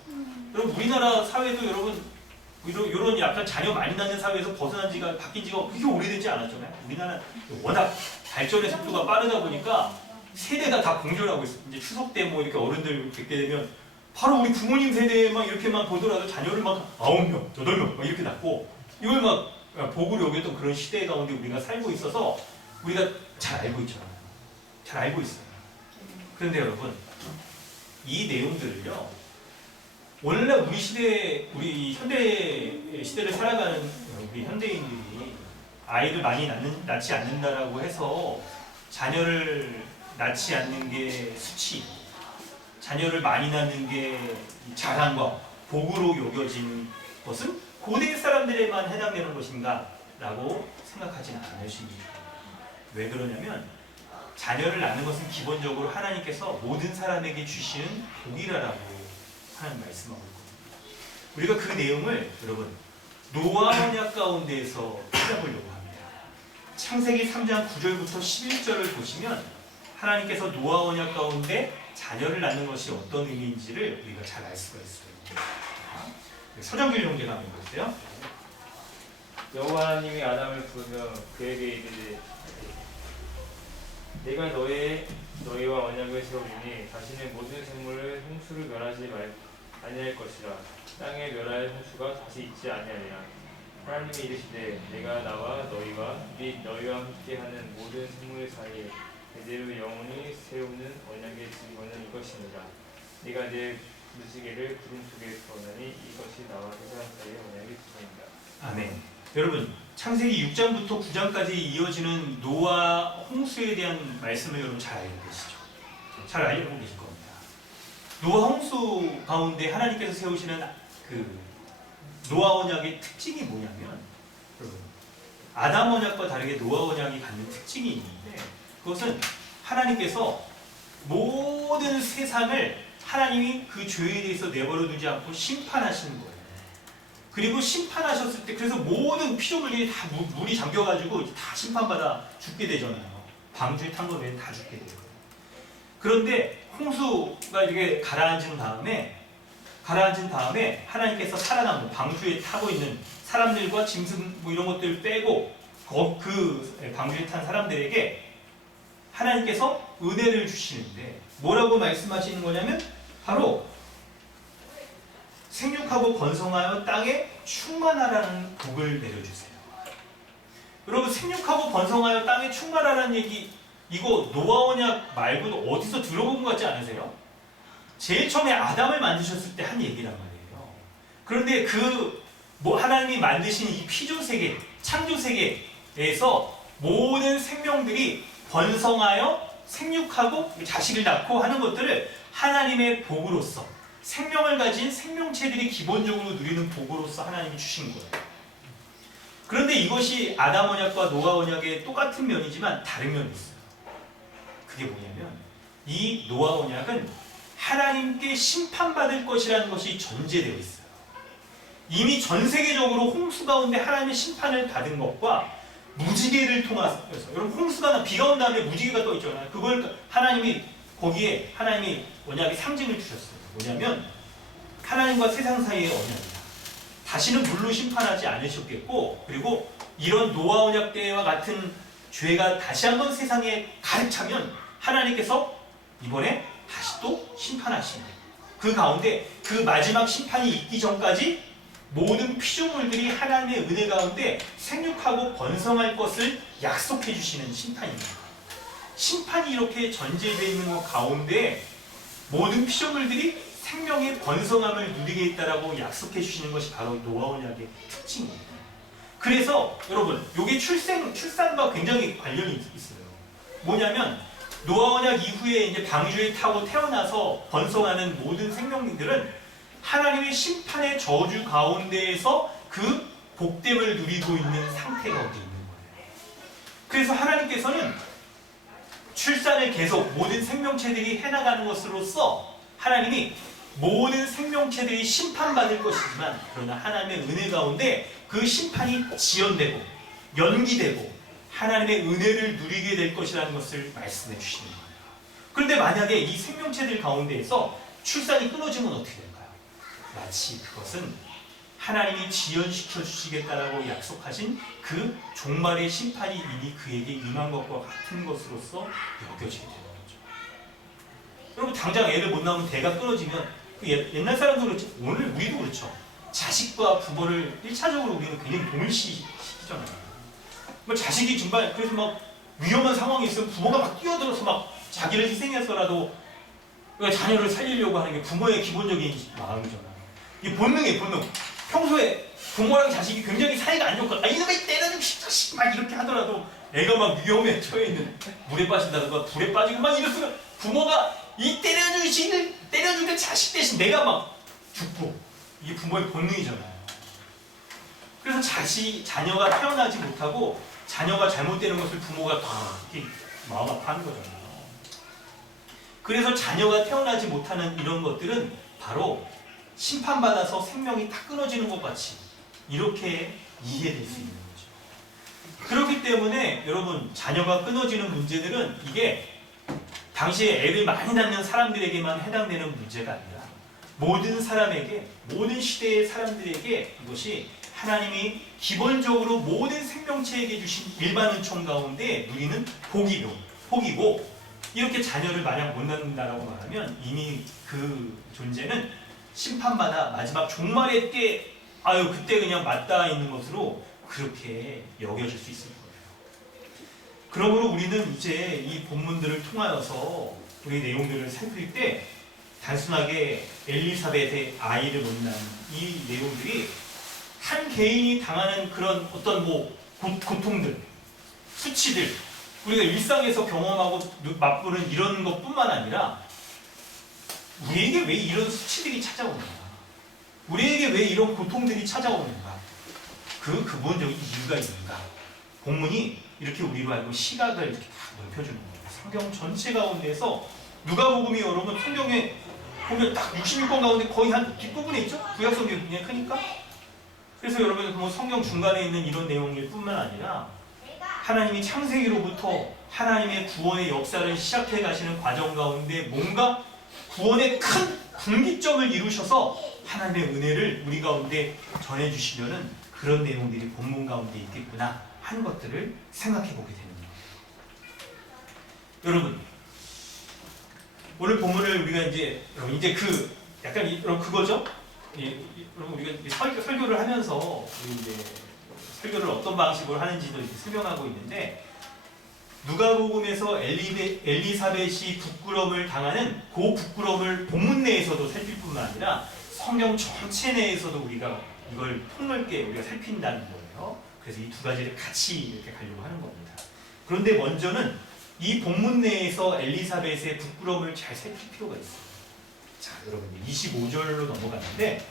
여러분, 우리나라 사회도 여러분 이런 약간 자녀 많이 낳는 사회에서 바뀐 지가 그렇게 오래되지 않았잖아요. 우리나라는 워낙 발전의 속도가 빠르다 보니까 세대가 다 공존하고 있어요. 이제 추석 때 뭐 이렇게 어른들 뵙게 되면 바로 우리 부모님 세대만 이렇게만 보더라도 자녀를 막 9명, 8명 막 이렇게 낳고 이걸 막 복으로 여겼던 그런 시대 가운데 우리가 살고 있어서 우리가 잘 알고 있잖아요. 잘 알고 있어요. 그런데 여러분, 이 내용들을요, 오늘날 우리 현대 시대를 살아가는 우리 현대인들이 아이를 많이 낳지 않는다라고 해서 자녀를 낳지 않는 게 수치, 자녀를 많이 낳는 게 자랑과 복으로 여겨지는 것은 고대 사람들에만 해당되는 것인가? 라고 생각하지는 않으십니다. 왜 그러냐면 자녀를 낳는 것은 기본적으로 하나님께서 모든 사람에게 주시는 복이라고 하는 말씀하고 있거든요. 우리가 그 내용을 여러분 노아 언약 가운데에서 찾아보려고 합니다. 창세기 3장 9절부터 11절을 보시면 하나님께서 노아 언약 가운데 자녀를 낳는 것이 어떤 의미인지를 우리가 잘 알 수가 있어요. 서정길 형제가 한번 보세요. 여호와 하나님이 아담을 부르며 그에게 이르되 내가 너희와 언약을 세우리니 다시는 모든 생물을 홍수를 면하지 아니할 것이라. 땅에 멸할 홍수가 다시 있지 아니하리라. 하나님이 이르시되 내가 나와 너희와 및 너희와 함께하는 모든 생물 사이에 대대로 영원히 세우는 언약의 증거는 이것이니라. 내가 내 무지개를 구름 속에 두었나니 이것이 나와 세상 사이의 언약의 증거니라. 아멘. 여러분, 창세기 6장부터 9장까지 이어지는 노아 홍수에 대한 말씀을 여러분 잘 알고 계시죠? 잘 알고 계실 겁니다. 노아 홍수 가운데 하나님께서 세우시는 그 노아 언약의 특징이 뭐냐면, 여러분, 아담 언약과 다르게 노아 언약이 갖는 특징이 있는데, 그것은 하나님께서 모든 세상을 하나님이 그 죄에 대해서 내버려 두지 않고 심판하시는 거예요. 그리고 심판하셨을 때, 그래서 모든 피조물들이 다 물이 잠겨가지고 다 심판받아 죽게 되잖아요. 방주에 탄 거면 다 죽게 돼요. 그런데 홍수가 이렇게 가라앉은 다음에 하나님께서 살아남은 방주에 타고 있는 사람들과 짐승 뭐 이런 것들 빼고 그 방주에 탄 사람들에게 하나님께서 은혜를 주시는데, 뭐라고 말씀하시는 거냐면 바로 생육하고 번성하여 땅에 충만하라는 복을 내려주세요. 여러분, 생육하고 번성하여 땅에 충만하라는 얘기, 이거 노아 언약 말고도 어디서 들어본 것 같지 않으세요? 제일 처음에 아담을 만드셨을 때 한 얘기란 말이에요. 그런데 하나님이 만드신 이 피조 세계, 창조 세계에서 모든 생명들이 번성하여 생육하고 자식을 낳고 하는 것들을 하나님의 복으로서, 생명을 가진 생명체들이 기본적으로 누리는 복으로서 하나님이 주신 거예요. 그런데 이것이 아담 언약과 노아 언약의 똑같은 면이지만 다른 면이 있어요. 그게 뭐냐면, 이 노아 언약은 하나님께 심판받을 것이라는 것이 전제되어 있어요. 이미 전 세계적으로 홍수 가운데 하나님의 심판을 받은 것과 무지개를 통해서, 여러분, 홍수가 비가 온 다음에 무지개가 떠 있잖아요. 그걸 거기에 하나님이 언약의 상징을 주셨어요. 뭐냐면 하나님과 세상 사이의 언약이다. 다시는 물로 심판하지 않으셨겠고, 그리고 이런 노아 언약 때와 같은 죄가 다시 한번 세상에 가득 차면 하나님께서 이번에 다시 또 심판하시는, 그 가운데 그 마지막 심판이 있기 전까지 모든 피조물들이 하나님의 은혜 가운데 생육하고 번성할 것을 약속해 주시는 심판입니다. 심판이 이렇게 전제되어 있는 것 가운데 모든 피조물들이 생명의 번성함을 누리게 있다라고 약속해 주시는 것이 바로 노아 언약의 특징입니다. 그래서 여러분, 이게 출산과 굉장히 관련이 있어요. 뭐냐면 노아 언약 이후에 이제 방주에 타고 태어나서 번성하는 모든 생명들은 하나님의 심판의 저주 가운데에서 그 복됨을 누리고 있는 상태가 어디 있는 거예요. 그래서 하나님께서는 출산을 계속 모든 생명체들이 해나가는 것으로서 하나님이 모든 생명체들이 심판받을 것이지만, 그러나 하나님의 은혜 가운데 그 심판이 지연되고 연기되고 하나님의 은혜를 누리게 될 것이라는 것을 말씀해 주시는 거예요. 그런데 만약에 이 생명체들 가운데에서 출산이 끊어지면 어떻게 될까요? 마치 그것은 하나님이 지연시켜 주시겠다라고 약속하신 그 종말의 심판이 이미 그에게 임한 것과 같은 것으로서 여겨지게 되는 거죠. 여러분, 당장 애를 못 낳으면 대가 끊어지면, 옛날 사람도 그렇죠. 오늘 우리도 그렇죠. 자식과 부모를 1차적으로 우리는 굉장히 동일시키잖아요. 뭐 자식이 정말 그래서 막 위험한 상황이 있으면 부모가 막 뛰어들어서 막 자기를 희생해서라도 자녀를 살리려고 하는 게 부모의 기본적인 마음이잖아요. 이게 본능이에요, 본능. 평소에 부모랑 자식이 굉장히 사이가 안 좋고, 이놈의 때려주기 싫다 막 이렇게 하더라도 애가 막 위험에 처해 있는, 물에 빠진다든가 불에 빠지고 막 이랬으면 부모가 이 때려주는 자식 대신 내가 막 죽고, 이게 부모의 본능이잖아요. 그래서 자녀가 태어나지 못하고 자녀가 잘못되는 것을 부모가 다 이렇게 마음 아파하는 거잖아요. 그래서 자녀가 태어나지 못하는 이런 것들은 바로 심판받아서 생명이 다 끊어지는 것 같이 이렇게 이해될 수 있는 거죠. 그렇기 때문에 여러분, 자녀가 끊어지는 문제들은 이게 당시에 애를 많이 낳는 사람들에게만 해당되는 문제가 아니라 모든 사람에게, 모든 시대의 사람들에게 이것이 하나님이 기본적으로 모든 생명체에게 주신 일반 은총 가운데 누리는 복이고, 이렇게 자녀를 만약 못 낳는다라고 말하면 이미 그 존재는 심판마다 마지막 종말의 때 아유 그때 그냥 맞닿아 있는 것으로 그렇게 여겨질 수 있을 거예요. 그러므로 우리는 이제 이 본문들을 통하여서 우리 내용들을 살필 때 단순하게 엘리사벳의 아이를 못 낳은 이 내용들이 한 개인이 당하는 그런 어떤 뭐 고통들, 수치들, 우리가 일상에서 경험하고 맛보는 이런 것뿐만 아니라 우리에게 왜 이런 수치들이 찾아오는가? 우리에게 왜 이런 고통들이 찾아오는가? 그 근본적인 이유가 있는가? 본문이 이렇게 우리로 알고 시각을 이렇게 다 넓혀주는 거예요. 성경 전체 가운데서 누가복음이 여러분 성경에 보면 딱 66권 가운데 거의 한 뒷부분에 있죠? 구약성경이 굉장히 크니까. 그래서 여러분 뭐 성경 중간에 있는 이런 내용일 뿐만 아니라 하나님이 창세기로부터 하나님의 구원의 역사를 시작해 가시는 과정 가운데 뭔가 구원의 큰 분기점을 이루셔서 하나님의 은혜를 우리 가운데 전해주시려는 그런 내용들이 본문 가운데 있겠구나 하는 것들을 생각해 보게 되는 거예요. 여러분 오늘 본문을 우리가 이제 그 약간 그거죠? 여러분 우리가 설교를 하면서 우리 이제 설교를 어떤 방식으로 하는지도 이렇게 설명하고 있는데 누가복음에서 엘리사벳이 부끄러움을 당하는 그 부끄러움을 본문 내에서도 살필 뿐만 아니라 성경 전체 내에서도 우리가 이걸 폭넓게 우리가 살핀다는 거예요. 그래서 이 두 가지를 같이 이렇게 가려고 하는 겁니다. 그런데 먼저는 이 본문 내에서 엘리사벳의 부끄러움을 잘 살필 필요가 있어요. 자, 여러분 25절로 넘어갔는데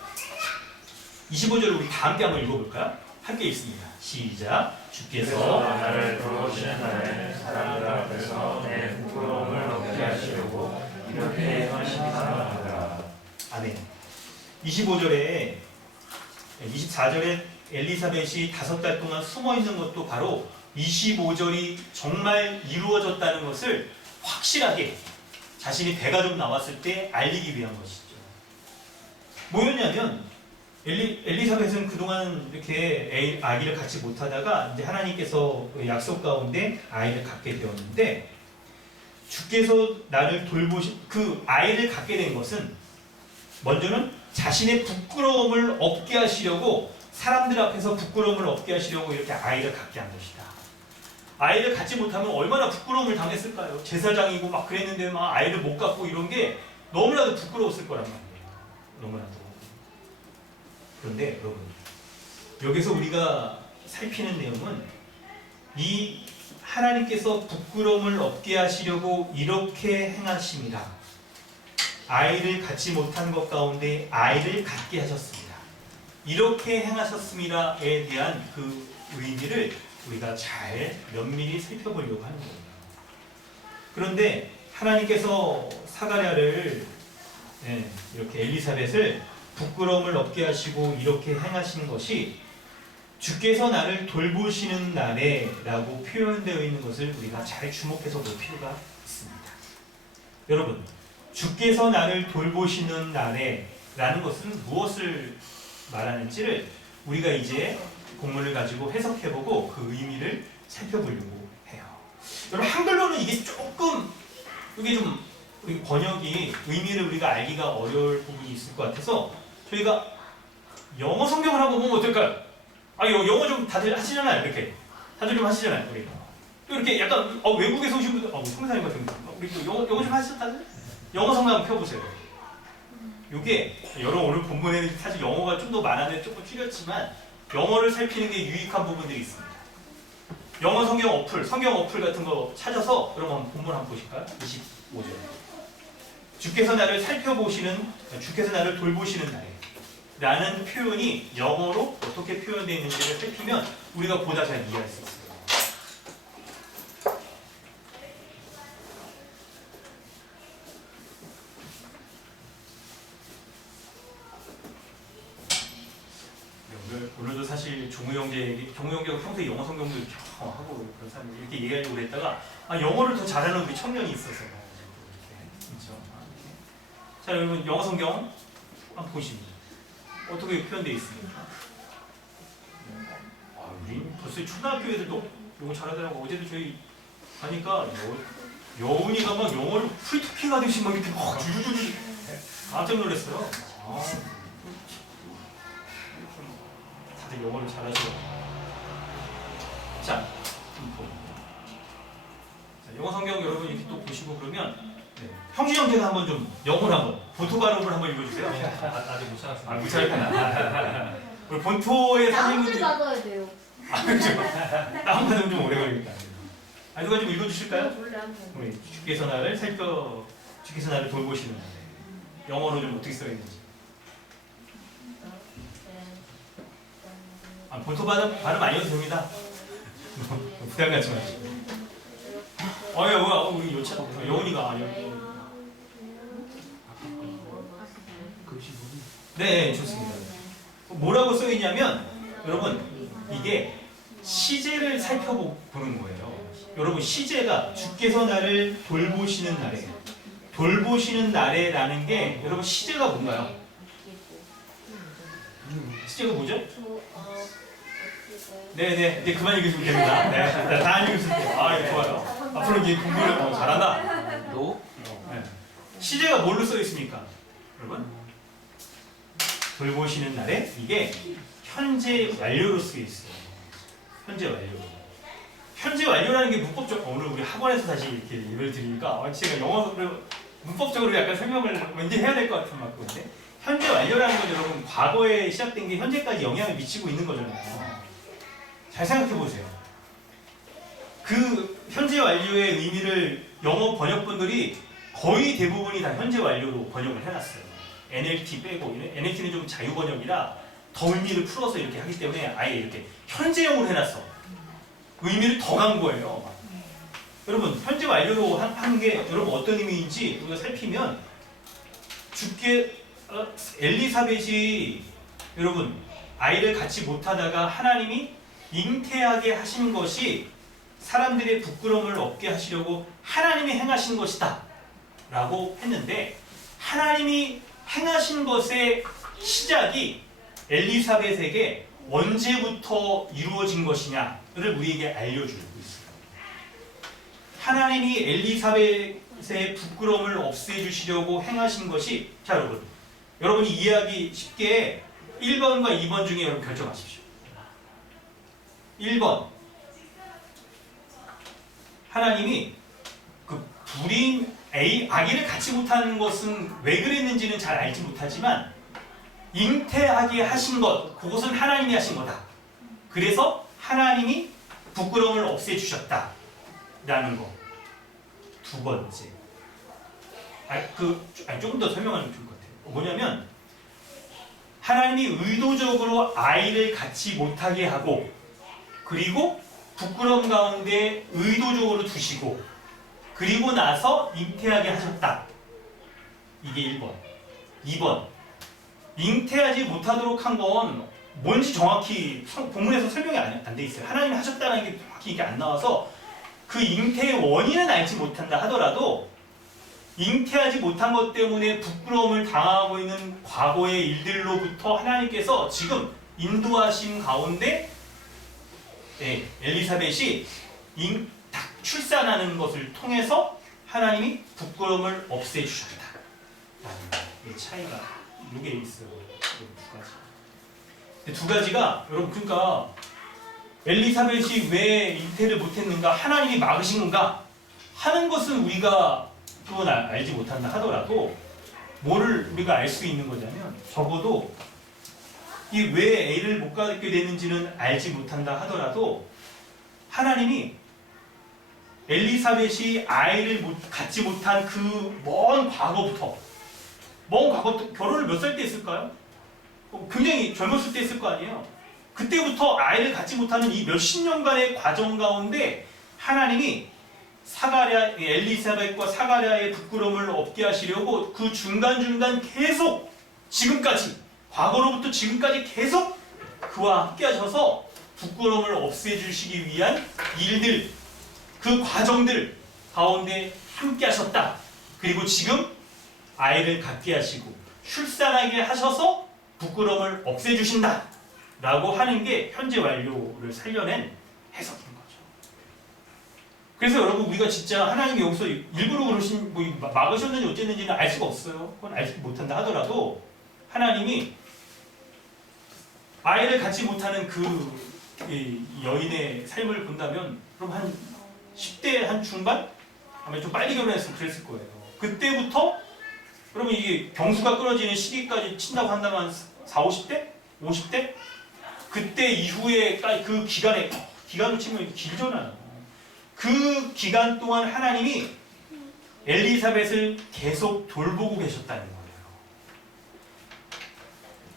25절을 우리 다 함께 한번 읽어볼까요? 함께 읽습니다. 시작. 주께서 나를 돌보시는 날에 사람들 앞에서 내 부끄러움을 없게 하시려고 이렇게 하시니라. 아멘. 25절에 24절에 엘리사벳이 5달 동안 숨어 있는 것도 바로 25절이 정말 이루어졌다는 것을 확실하게 자신이 배가 좀 나왔을 때 알리기 위한 것이죠. 뭐였냐면 엘리사벳은 그동안 이렇게 아기를 갖지 못하다가 이제 하나님께서 약속 가운데 아이를 갖게 되었는데 주께서 나를 돌보신 그 아이를 갖게 된 것은 먼저는 자신의 부끄러움을 없게 하시려고 사람들 앞에서 부끄러움을 없게 하시려고 이렇게 아이를 갖게 한 것이다. 아이를 갖지 못하면 얼마나 부끄러움을 당했을까요? 제사장이고 막 그랬는데 막 아이를 못 갖고 이런 게 너무나도 부끄러웠을 거란 말이에요. 너무나도. 그런데 여러분 여기서 우리가 살피는 내용은 이 하나님께서 부끄러움을 없게 하시려고 이렇게 행하심이라 아이를 갖지 못한 것 가운데 아이를 갖게 하셨습니다. 이렇게 행하셨습니다에 대한 그 의미를 우리가 잘 면밀히 살펴보려고 하는 거예요. 그런데 하나님께서 사가랴를 이렇게 엘리사벳을 부끄러움을 없게 하시고 이렇게 행하신 것이 주께서 나를 돌보시는 날에 라고 표현되어 있는 것을 우리가 잘 주목해서 볼 필요가 있습니다. 여러분 주께서 나를 돌보시는 날에 라는 것은 무엇을 말하는지를 우리가 이제 본문을 가지고 해석해보고 그 의미를 살펴보려고 해요. 여러분 한글로는 이게 조금 이게 좀 우리 번역이 의미를 우리가 알기가 어려울 부분이 있을 것 같아서 저희가 영어 성경을 한번 보면 어떨까요? 영어 좀 다들 하시잖아요. 이렇게 다들 좀 하시잖아요. 우리 또 이렇게 약간 외국에서 오신 분들 성사님 같은 분 우리 또 영어 좀 하시죠 다들? 영어 성경 한번 펴보세요. 이게 여러분 오늘 본문에는 사실 영어가 좀 더 많았는데 조금 줄였지만 영어를 살피는 게 유익한 부분들이 있습니다. 영어 성경 어플 같은 거 찾아서 여러분 본문 한번 보실까요? 25절. 주께서 나를 주께서 나를 돌보시는 날에 라는 표현이 영어로 어떻게 표현되어 있는지를 살피면 우리가 보다 잘 이해할 수 있어요. 오늘도 사실 종우 형제가 평소에 영어 성경도 이렇게 하고 그런 사람이 이렇게 얘기하려고 했다가 영어를 더 잘하는 우리 청년이 있어서 그렇죠. 자 여러분 영어 성경 한번 보십니다. 어떻게 표현되어 있습니까? 우리 벌써 초등학교 애들도 영어 잘하더라고. 어제도 저희 가니까 여운이가 막 영어를 프리토킹 하듯이 막 이렇게 막 줄줄줄 깜짝 놀랐어요. 다들 영어를 잘하시고. 자, 영어 성경 여러분 이렇게 또 보시고 그러면 형제 형제가 한번 좀 영어를 한번 본토 발음을 한번 읽어주세요. 아직 못 찾았어요. 못 찾았구나. 우리 본토의 다음을 선생님들 받아야 돼요. 그렇죠. 다운받으면 좀 오래 걸리니까. 누가 좀 읽어주실까요? 원래 한 번. 우리 주께서 나를 주께서 나를 돌보시는 영어로 좀 어떻게 써야 되는지. 본토 발음 아니어도 됩니다. 부담 갖지 마시고. 우리 여운이가 네, 좋습니다. 뭐라고 써 있냐면 여러분 이게 시제를 살펴보는 거예요. 여러분 시제가 주께서 나를 돌보시는 날에 돌보시는 날에라는 게 여러분 시제가 뭔가요? 시제가 뭐죠? 네네 이제 그만 읽으시면 됩니다. 네, 다 읽으시면 돼요. 이거 좋아요. 앞으로 이제 공부를 잘한다. 네. 시제가 뭘로 써 있습니까? 여러분 돌보시는 날에 이게 현재 완료로 쓰여 있어요. 현재 완료. 현재 완료라는 게 문법적 오늘 우리 학원에서 다시 이렇게 예배를 드리니까 제가 영어를 문법적으로 약간 설명을 왠지 해야 될 것 같은 것 같은데 현재 완료라는 건 여러분 과거에 시작된 게 현재까지 영향을 미치고 있는 거잖아요. 잘 생각해 보세요. 그 현재 완료의 의미를 영어 번역본들이 거의 대부분이 다 현재 완료로 번역을 해놨어요. NLT 빼고 NLT는 좀 자유 번역이라 더 의미를 풀어서 이렇게 하기 때문에 아예 이렇게 현재형으로 해놨어. 의미를 더 간 거예요. 여러분 현재 완료로 한 게 여러분 어떤 의미인지 우리가 살피면 엘리사벳이 여러분 아이를 갖지 못하다가 하나님이 잉태하게 하신 것이 사람들의 부끄러움을 없게 하시려고 하나님이 행하신 것이다 라고 했는데 하나님이 행하신 것의 시작이 엘리사벳에게 언제부터 이루어진 것이냐를 우리에게 알려주고 있어요. 하나님이 엘리사벳의 부끄러움을 없애주시려고 행하신 것이 자 여러분이 이해하기 쉽게 1번과 2번 중에 여러분 결정하십시오. 1번 하나님이 그 불임 아기를 갖지 못하는 것은 왜 그랬는지는 잘 알지 못하지만 잉태하게 하신 것 그것은 하나님이 하신 거다. 그래서 하나님이 부끄러움을 없애주셨다 라는 거. 두 번째 조금 더 설명하면 좋을 것 같아요. 뭐냐면 하나님이 의도적으로 아이를 갖지 못하게 하고 그리고 부끄러움 가운데 의도적으로 두시고 그리고 나서 잉태하게 하셨다. 이게 1번. 2번. 잉태하지 못하도록 한 건 뭔지 정확히 본문에서 설명이 안 돼 있어요. 하나님이 하셨다는 게 정확히 이게 안 나와서 그 잉태의 원인은 알지 못한다 하더라도 잉태하지 못한 것 때문에 부끄러움을 당하고 있는 과거의 일들로부터 하나님께서 지금 인도하신 가운데 엘리사벳이 출산하는 것을 통해서 하나님이 부끄러움을 없애주셨다. 이 차이가 이게 있어요. 두 가지가 여러분 그러니까 엘리사벳이 왜 잉태를 못했는가 하나님이 막으신 건가 하는 것은 우리가 그건 알지 못한다 하더라도 뭐를 우리가 알 수 있는 거냐면 적어도 이 왜 애를 못 갖게 됐는지는 알지 못한다 하더라도 하나님이 엘리사벳이 아이를 갖지 못한 그 먼 과거부터 결혼을 몇 살 때 했을까요? 굉장히 젊었을 때 했을 거 아니에요. 그때부터 아이를 갖지 못하는 이 몇십 년간의 과정 가운데 하나님이 엘리사벳과 사가랴의 부끄러움을 없게 하시려고 그 중간중간 계속 지금까지 과거로부터 지금까지 계속 그와 함께 하셔서 부끄러움을 없애주시기 위한 일들 그 과정들 가운데 함께 하셨다. 그리고 지금 아이를 갖게 하시고 출산하게 하셔서 부끄러움을 없애주신다 라고 하는 게 현재 완료를 살려낸 해석인 거죠. 그래서 여러분 우리가 진짜 하나님이 여기서 일부러 그러신 막으셨는지 어쨌는지는 알 수가 없어요. 그건 알지 못한다 하더라도 하나님이 아이를 갖지 못하는 이 여인의 삶을 본다면 그럼 한 10대 한 중반? 아마 좀 빨리 결혼했으면 그랬을 거예요. 그때부터 그러면 이게 경수가 끊어지는 시기까지 친다고 한다면 한 40, 50대? 50대? 그때 이후에 그 기간으로 치면 길잖아요. 그 기간 동안 하나님이 엘리사벳을 계속 돌보고 계셨다는 거예요.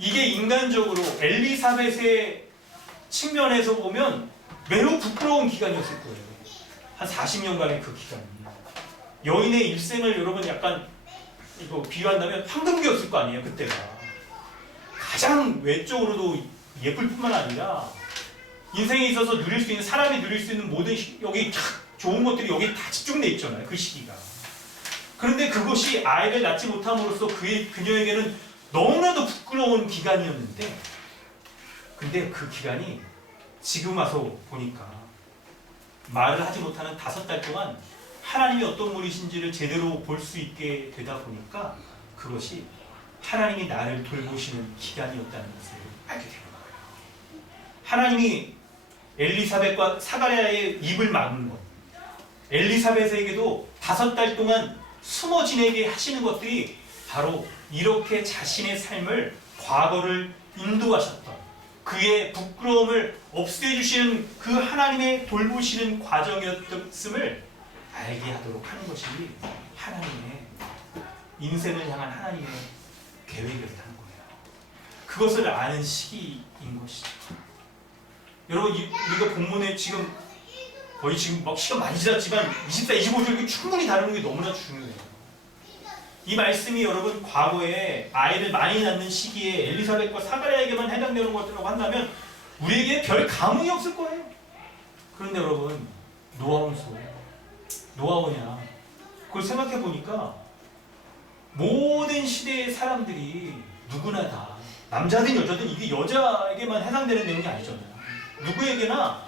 이게 인간적으로 엘리사벳의 측면에서 보면 매우 부끄러운 기간이었을 거예요. 한 40년간의 그 기간이. 여인의 일생을 여러분 약간 이거 비유한다면 황금기였을 거 아니에요, 그때가. 가장 외적으로도 예쁠 뿐만 아니라 인생에 있어서 누릴 수 있는, 사람이 누릴 수 있는 모든 여기 좋은 것들이 여기 다 집중돼 있잖아요, 그 시기가. 그런데 그것이 아이를 낳지 못함으로써 그녀에게는 너무나도 부끄러운 기간이었는데, 근데 그 기간이 지금 와서 보니까 말을 하지 못하는 5달 동안 하나님이 어떤 분이신지를 제대로 볼 수 있게 되다 보니까 그것이 하나님이 나를 돌보시는 기간이었다는 것을 알게 되는 거예요. 하나님이 엘리사벳과 사가랴의 입을 막은 것, 엘리사벳에게도 5달 동안 숨어 지내게 하시는 것들이 바로 이렇게 자신의 삶을, 과거를 인도하셨던 그의 부끄러움을 없애주시는 그 하나님의 돌보시는 과정이었음을 알게 하도록 하는 것이 하나님의 인생을 향한 하나님의 계획이었다는 거예요. 그것을 아는 시기인 것이죠. 여러분, 우리가 본문에 지금 거의 지금 막 시간 많이 지났지만 24, 25절 충분히 다루는 게 너무나 중요해요. 이 말씀이 여러분 과거에 아이를 많이 낳는 시기에 엘리사벳과 사가랴에게만 해당되는 것이라고 한다면 우리에게 별 감흥이 없을 거예요. 그런데 여러분, 노아호냐 그걸 생각해 보니까 모든 시대의 사람들이 누구나 다, 남자든 여자든, 이게 여자에게만 해당되는 내용이 아니잖아요. 누구에게나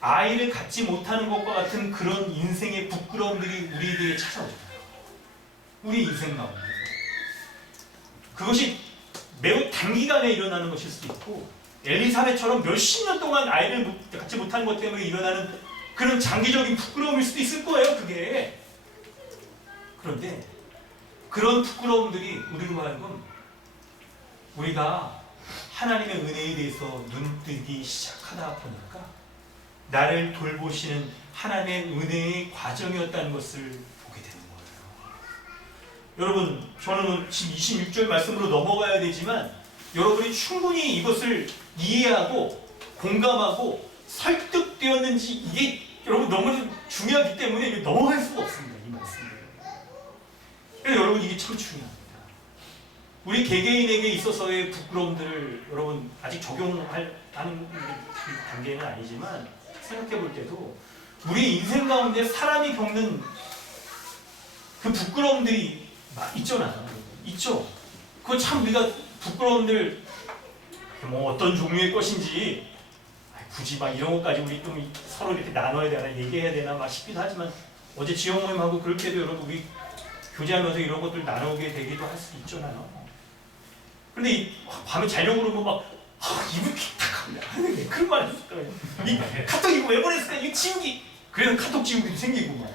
아이를 갖지 못하는 것과 같은 그런 인생의 부끄러움들이 우리에게 찾아오잖아요. 우리 인생 가운데. 그것이 매우 단기간에 일어나는 것일 수도 있고, 엘리사벳처럼 몇십 년 동안 아이를 갖지 못하는 것 때문에 일어나는 그런 장기적인 부끄러움일 수도 있을 거예요, 그게. 그런데 그런 부끄러움들이 우리로 하여금 우리가 하나님의 은혜에 대해서 눈뜨기 시작하다 보니까 나를 돌보시는 하나님의 은혜의 과정이었다는 것을 보게 되는 거예요. 여러분, 저는 지금 26절 말씀으로 넘어가야 되지만 여러분이 충분히 이것을 이해하고 공감하고 설득되었는지, 이게 여러분 너무 중요하기 때문에 이게 넘어갈 수가 없습니다, 이 말씀을. 그래서 여러분, 이게 참 중요합니다. 우리 개개인에게 있어서의 부끄러움들을 여러분 아직 적용하는 단계는 아니지만 생각해 볼 때도 우리 인생 가운데 사람이 겪는 그 부끄러움들이 있잖아요. 있죠. 그거 참 우리가 부끄러움들 뭐 어떤 종류의 것인지 굳이 막 이런 것까지 우리 좀 서로 이렇게 나눠야 되나, 얘기해야 되나 막 싶기도 하지만, 어제 지역 모임하고 그렇게도 여러분 우리 교제하면서 이런 것들 나누게 되기도 할 수 있잖아요. 근데 밤에 자려고 그러면 막 입을 탁탁합니다. 그런 말 했을 거예요. 이 카톡 이거 왜 보냈을까? 이거 지우기. 그래서 카톡 지우기도 생기고 막.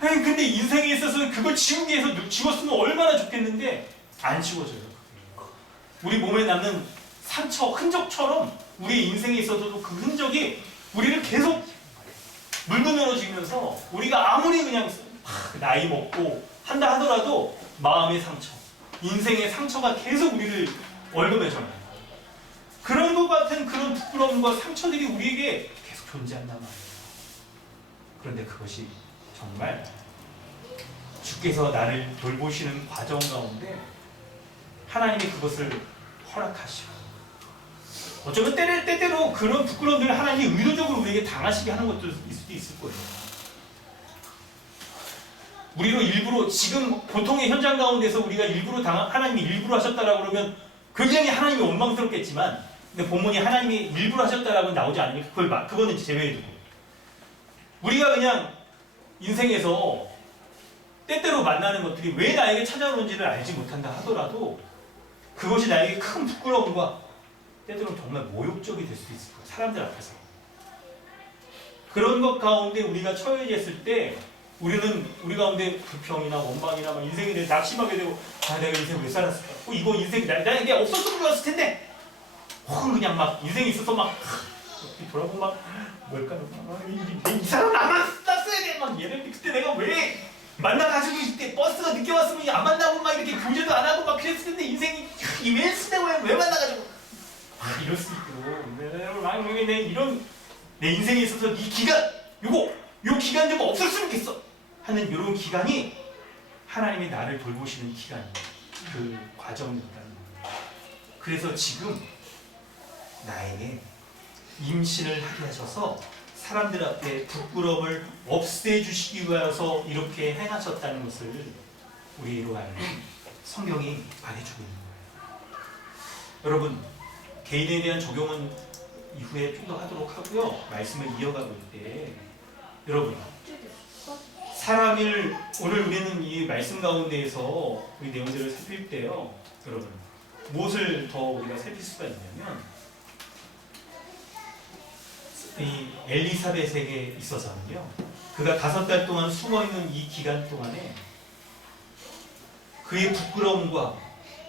근데 인생에 있어서 그걸 지우기 위해서 지웠으면 얼마나 좋겠는데 안 지워져요. 우리 몸에 남는 상처, 흔적처럼 우리 인생에 있어서도 그 흔적이 우리를 계속 물고 늘어지면서 우리가 아무리 그냥 나이 먹고 한다 하더라도 마음의 상처, 인생의 상처가 계속 우리를 얽어매잖아요. 그런 것 같은 그런 부끄러움과 상처들이 우리에게 계속 존재한단 말이에요. 그런데 그것이 정말 주께서 나를 돌보시는 과정 가운데 하나님이 그것을 허락하시고, 어쩌면 때때로 그런 부끄러움들을 하나님이 의도적으로 우리에게 당하시게 하는 것도 있을 수도 있을 거예요. 우리로 일부러, 지금 보통의 현장 가운데서 우리가 일부러 하나님이 일부러 하셨다라고 그러면 굉장히 하나님이 원망스럽겠지만, 근데 본문이 하나님이 일부러 하셨다라고 나오지 않으니까 그거는 제외해두고, 우리가 그냥 인생에서 때때로 만나는 것들이 왜 나에게 찾아오는지를 알지 못한다 하더라도 그것이 나에게 큰 부끄러움과 때때로는 정말 모욕적이 될 수 있을 거야. 사람들 앞에서. 그런 것 가운데 우리가 처해졌을 때 우리 가운데 불평이나 원망이나 막 인생에 대해 낙심하게 되고 내가 인생 왜 살았을까? 이거 인생이 나에게 없었으면 좋았을 텐데 혹은 그냥 막 인생이 있어서 막 이렇게 돌아보면 막 뭘까? 이 사람을 안 만났어야 돼! 막 얘를 그때 내가 왜 만나가지고 이때 버스가 늦게 왔으면 안 만나고 막 이렇게 교제도 안 하고 막 그랬을 텐데 인생이 왜 쓰네 왜 만나가지고 이럴 수 있고 이런 내 인생에 있어서 이 기간 요 기간 좀 없었으면 좋겠어 하는 이런 기간이 하나님이 나를 돌보시는 기간 그 과정이었다는 거예요. 그래서 지금 나에게 임신을 하게 하셔서 사람들 앞에 부끄러움을 없애주시기 위해서 이렇게 행하셨다는 것을 우리로 알고 성경이 말해주고 있는 거예요. 여러분 개인에 대한 적용은 이후에 좀 더 하도록 하고요. 말씀을 이어가고 있을 때 여러분 사람을 오늘 우리는 이 말씀 가운데에서 우리 내용들을 살필 때요. 여러분 무엇을 더 우리가 살필 수가 있냐면 이 엘리사벳에게 있어서는요. 그가 5달 동안 숨어있는 이 기간 동안에 그의 부끄러움과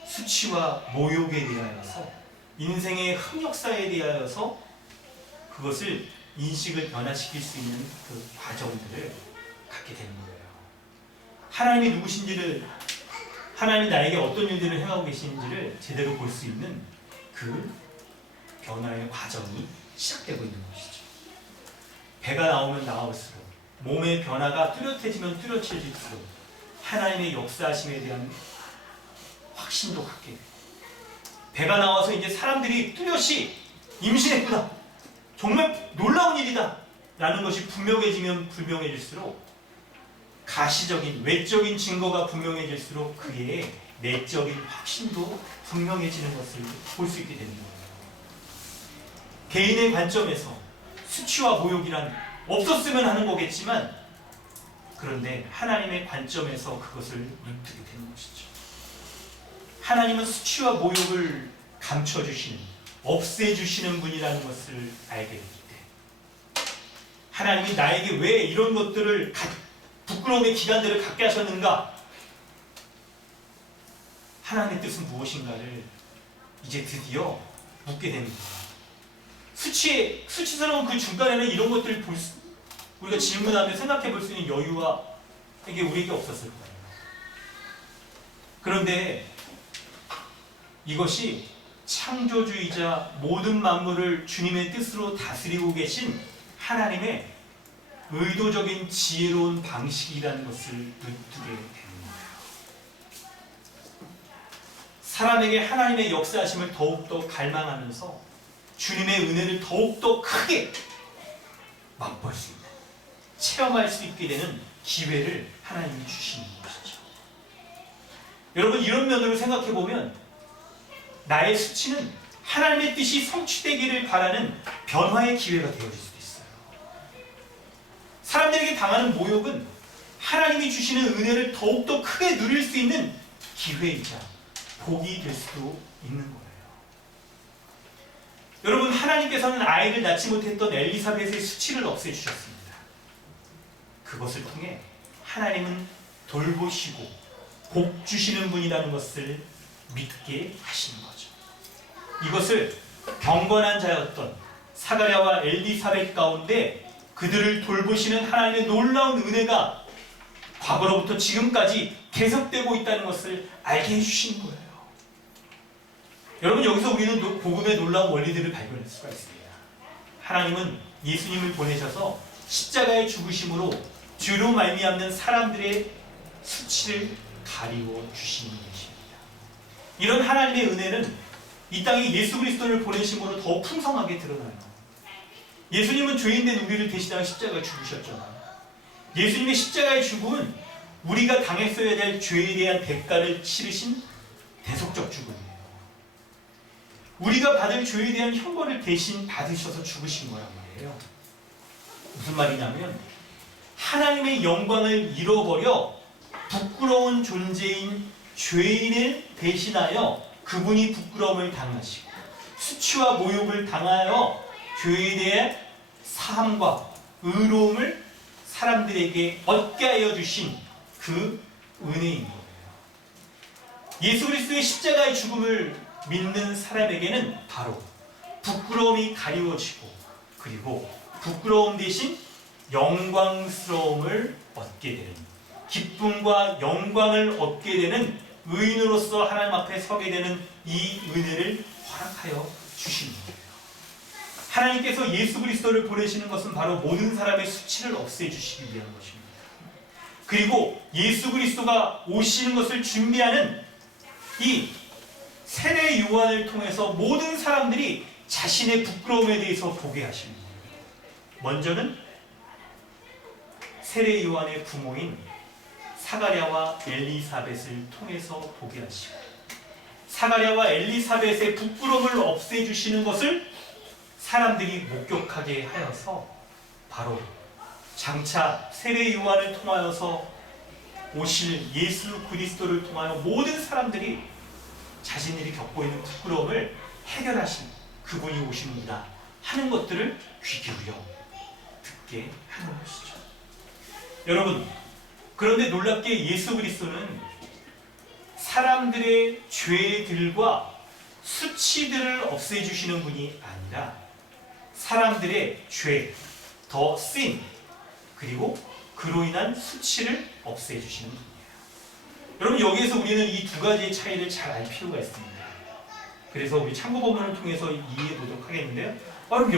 수치와 모욕에 대하여서 인생의 흑역사에 대하여서 그것을 인식을 변화시킬 수 있는 그 과정들을 갖게 되는 거예요. 하나님이 누구신지를 하나님이 나에게 어떤 일들을 행하고 계시는지를 제대로 볼 수 있는 그 변화의 과정이 시작되고 있는 것이죠. 배가 나오면 나올수록 몸의 변화가 뚜렷해지면 뚜렷해질수록 하나님의 역사하심에 대한 확신도 갖게 돼요. 배가 나와서 이제 사람들이 뚜렷이 임신했구나. 정말 놀라운 일이다. 라는 것이 분명해지면 분명해질수록 가시적인 외적인 증거가 분명해질수록 그의 내적인 확신도 분명해지는 것을 볼 수 있게 되는 거예요. 개인의 관점에서 수치와 모욕이란 없었으면 하는 거겠지만 그런데 하나님의 관점에서 그것을 눈뜨게 되는 것이죠. 하나님은 수치와 모욕을 감춰주시는 없애주시는 분이라는 것을 알게 될 때 하나님이 나에게 왜 이런 것들을 부끄러움의 기간들을 갖게 하셨는가? 하나님의 뜻은 무엇인가를 이제 드디어 묻게 됩니다. 수치스러운 그 중간에는 이런 것들을 우리가 질문하며 생각해 볼 수 있는 여유와 이게 우리에게 없었을 거예요. 그런데 이것이 창조주의자 모든 만물을 주님의 뜻으로 다스리고 계신 하나님의 의도적인 지혜로운 방식이라는 것을 눈뜨게 됩니다. 사람에게 하나님의 역사하심을 더욱더 갈망하면서 주님의 은혜를 더욱더 크게 맛볼 수 있는, 체험할 수 있게 되는 기회를 하나님이 주시는 것이죠. 여러분 이런 면으로 생각해 보면 나의 수치는 하나님의 뜻이 성취되기를 바라는 변화의 기회가 되어질 수도 있어요. 사람들에게 당하는 모욕은 하나님이 주시는 은혜를 더욱더 크게 누릴 수 있는 기회이자 복이 될 수도 있는 거예요. 여러분 하나님께서는 아이를 낳지 못했던 엘리사벳의 수치를 없애주셨습니다. 그것을 통해 하나님은 돌보시고 복 주시는 분이라는 것을 믿게 하시는 거죠. 이것을 경건한 자였던 사가랴와 엘리사벳 가운데 그들을 돌보시는 하나님의 놀라운 은혜가 과거로부터 지금까지 계속되고 있다는 것을 알게 해주시는 거예요. 여러분 여기서 우리는 복음의 놀라운 원리들을 발견할 수가 있습니다. 하나님은 예수님을 보내셔서 십자가의 죽으심으로 죄로 말미암는 사람들의 수치를 가리워 주시는 것입니다. 이런 하나님의 은혜는 이 땅에 예수 그리스도를 보내심으로 더 풍성하게 드러나요. 예수님은 죄인된 우리를 대신하여 십자가에 죽으셨잖아요. 예수님의 십자가의 죽음은 우리가 당했어야 될 죄에 대한 대가를 치르신 대속적 죽음이에요. 우리가 받을 죄에 대한 형벌을 대신 받으셔서 죽으신 거란 말이에요. 무슨 말이냐면 하나님의 영광을 잃어버려 부끄러운 존재인 죄인을 대신하여 그분이 부끄러움을 당하시고 수치와 모욕을 당하여 죄에 대해 사함과 의로움을 사람들에게 얻게 하여 주신 그 은혜인 거예요. 예수 그리스도의 십자가의 죽음을 믿는 사람에게는 바로 부끄러움이 가리워지고 그리고 부끄러움 대신 영광스러움을 얻게 되는, 기쁨과 영광을 얻게 되는 의인으로서 하나님 앞에 서게 되는 이 은혜를 허락하여 주시는 거예요. 하나님께서 예수 그리스도를 보내시는 것은 바로 모든 사람의 수치를 없애주시기 위한 것입니다. 그리고 예수 그리스도가 오시는 것을 준비하는 이 세례 요한을 통해서 모든 사람들이 자신의 부끄러움에 대해서 보게 하십니다. 먼저는 세례 요한의 부모인 사가랴와 엘리사벳을 통해서 보게 하시고, 사가랴와 엘리사벳의 부끄러움을 없애주시는 것을 사람들이 목격하게 하여서 바로 장차 세례 요한을 통하여서 오실 예수 그리스도를 통하여 모든 사람들이 자신들이 겪고 있는 부끄러움을 해결하신 그분이 오십니다 하는 것들을 귀 기울여 듣게 하는 것이죠. 여러분, 그런데 놀랍게 예수 그리스도는 사람들의 죄들과 수치들을 없애주시는 분이 아니라 사람들의 죄, 더 sin, 그리고 그로 인한 수치를 없애주시는 분이에요. 여러분, 여기에서 우리는 이 두 가지의 차이를 잘 알 필요가 있습니다. 그래서 우리 참고 본문을 통해서 이해해 보도록 하겠는데요. 그럼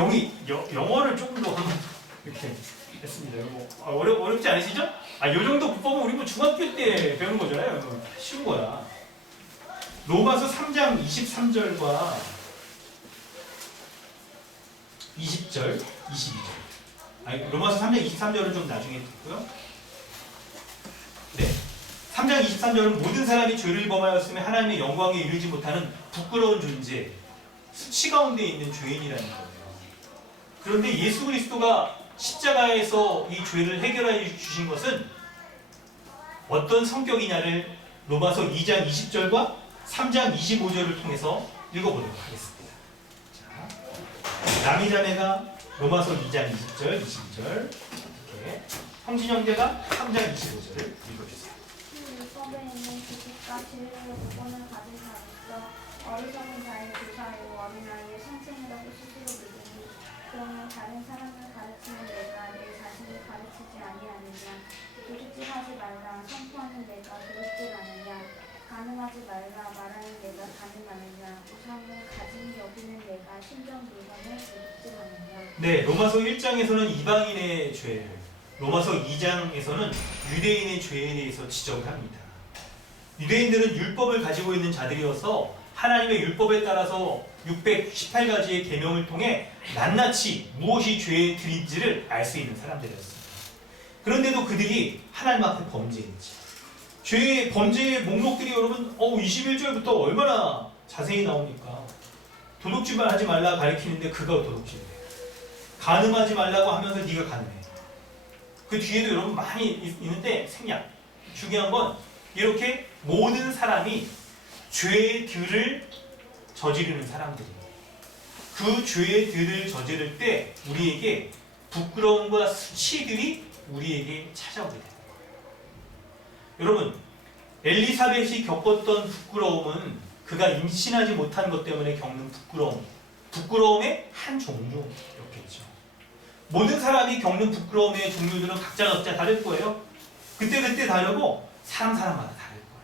영어를 조금 더 한번 이렇게 했습니다. 어렵지 않으시죠? 요 정도 부법은 우리 중학교 때 배우는 거잖아요. 쉬운 거야. 로마서 3장 23절과 20절, 22절. 로마서 3장 23절은 좀 나중에 듣고요. 네. 3장 23절은 모든 사람이 죄를 범하였으며 하나님의 영광에 이르지 못하는 부끄러운 존재, 수치 가운데 있는 죄인이라는 거예요. 그런데 예수 그리스도가 십자가에서 이 죄를 해결해 주신 것은 어떤 성격이냐를 로마서 2장 20절과 3장 25절을 통해서 읽어보도록 하겠습니다. 자, 남이자매가 로마서 2장 20절, 22절 이렇게, 형진 형제가 3장 25절을 읽어주세요. 율법에 있는 지식과 진리의 무권을 가진 자로서 어리석은 자의 교사요 어린아이의 선생이라고 스스로 믿으니 그러면 다른 사람을 가르치는 내가 내 자신을 가르치지 아니하느냐? 도둑질하지 말라 선포하는 내가 도둑질 하느냐? 간음하지 말라 말하는 내가 간음하느냐? 우상을 가진 여기는 내가 신전 물건을 도둑질하느냐? 네, 로마서 1장에서는 이방인의 죄를, 로마서 2장에서는 유대인의 죄에 대해서 지적을 합니다. 유대인들은 율법을 가지고 있는 자들이어서 하나님의 율법에 따라서 618가지의 계명을 통해 낱낱이 무엇이 죄의 들인지를 알 수 있는 사람들이었습니다. 그런데도 그들이 하나님 앞에 범죄했지. 죄의 범죄의 목록들이 여러분 21절부터 얼마나 자세히 나오니까 도둑질만 하지 말라 가리키는데 그가 도둑질해. 간음하지 말라고 하면서 네가 간음해. 그 뒤에도 여러분 많이 있는데 생략. 중요한 건 이렇게 모든 사람이 죄들을 저지르는 사람들이에요. 그 죄들을 저지를 때 우리에게 부끄러움과 수치들이 우리에게 찾아오게 돼요. 여러분, 엘리사벳이 겪었던 부끄러움은 그가 임신하지 못한 것 때문에 겪는 부끄러움의 한 종류였겠죠. 모든 사람이 겪는 부끄러움의 종류들은 각자 다를 거예요. 그때 다르고 사람마다 다를 거예요.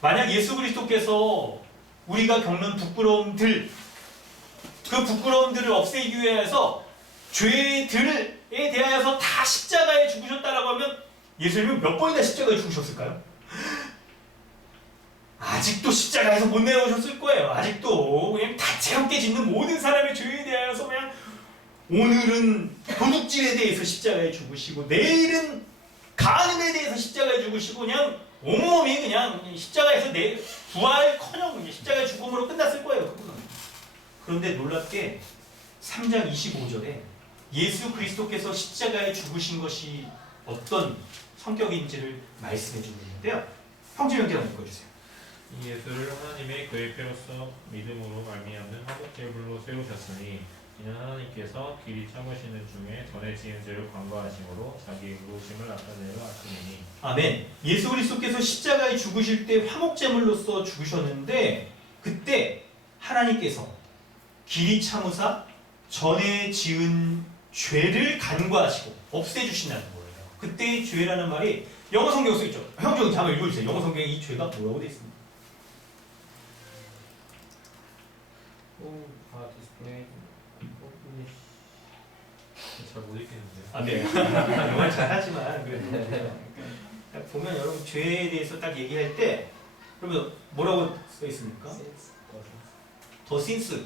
만약 예수 그리스도께서 우리가 겪는 부끄러움들, 그 부끄러움들을 없애기 위해서 죄들에 대하여서 다 십자가에 죽으셨다라고 하면 예수님은 몇 번이나 십자가에 죽으셨을까요? 아직도 십자가에서 못 내려오셨을 거예요. 아직도 그냥 다채롭게 짓는 모든 사람의 죄에 대하여서 그냥 오늘은 도둑질에 대해서 십자가에 죽으시고 내일은 간음에 대해서 십자가에 죽으시고 그냥 온몸이 그냥 십자가에서 부활커녕 십자가의 죽음으로 끝났을 거예요. 그분은. 그런데 놀랍게 3장 25절에 예수 그리스도께서 십자가에 죽으신 것이 어떤 성격인지를 말씀해 주고 있는데요. 형제 형제가 읽어주세요. 이 예수를 하나님의 그의 పే로서 믿음으로 말미암는 화목제물로 세우셨으니 이는 하나님께서 길이 참으시는 중에 전에 지은 죄를 관과하심으로 자기의 의로우심을 나타내려 하시니. 아멘. 예수 그리스도께서 십자가에 죽으실 때 화목제물로서 죽으셨는데 그때 하나님께서 길이 참으사 전에 지은 죄를 간과하시고 없애주신다는 거예요. 그때의 죄라는 말이 영어 성경에 써 있죠. 형제 한번 읽어주세요. 영어 성경에 이 죄가 뭐라고 되어 있습니까? 잘못 읽겠는데요. 아, 네. 영어를 잘하지만 그래도 보면 여러분 죄에 대해서 딱 얘기할 때 그러면 뭐라고 써 있습니까? 더 신스.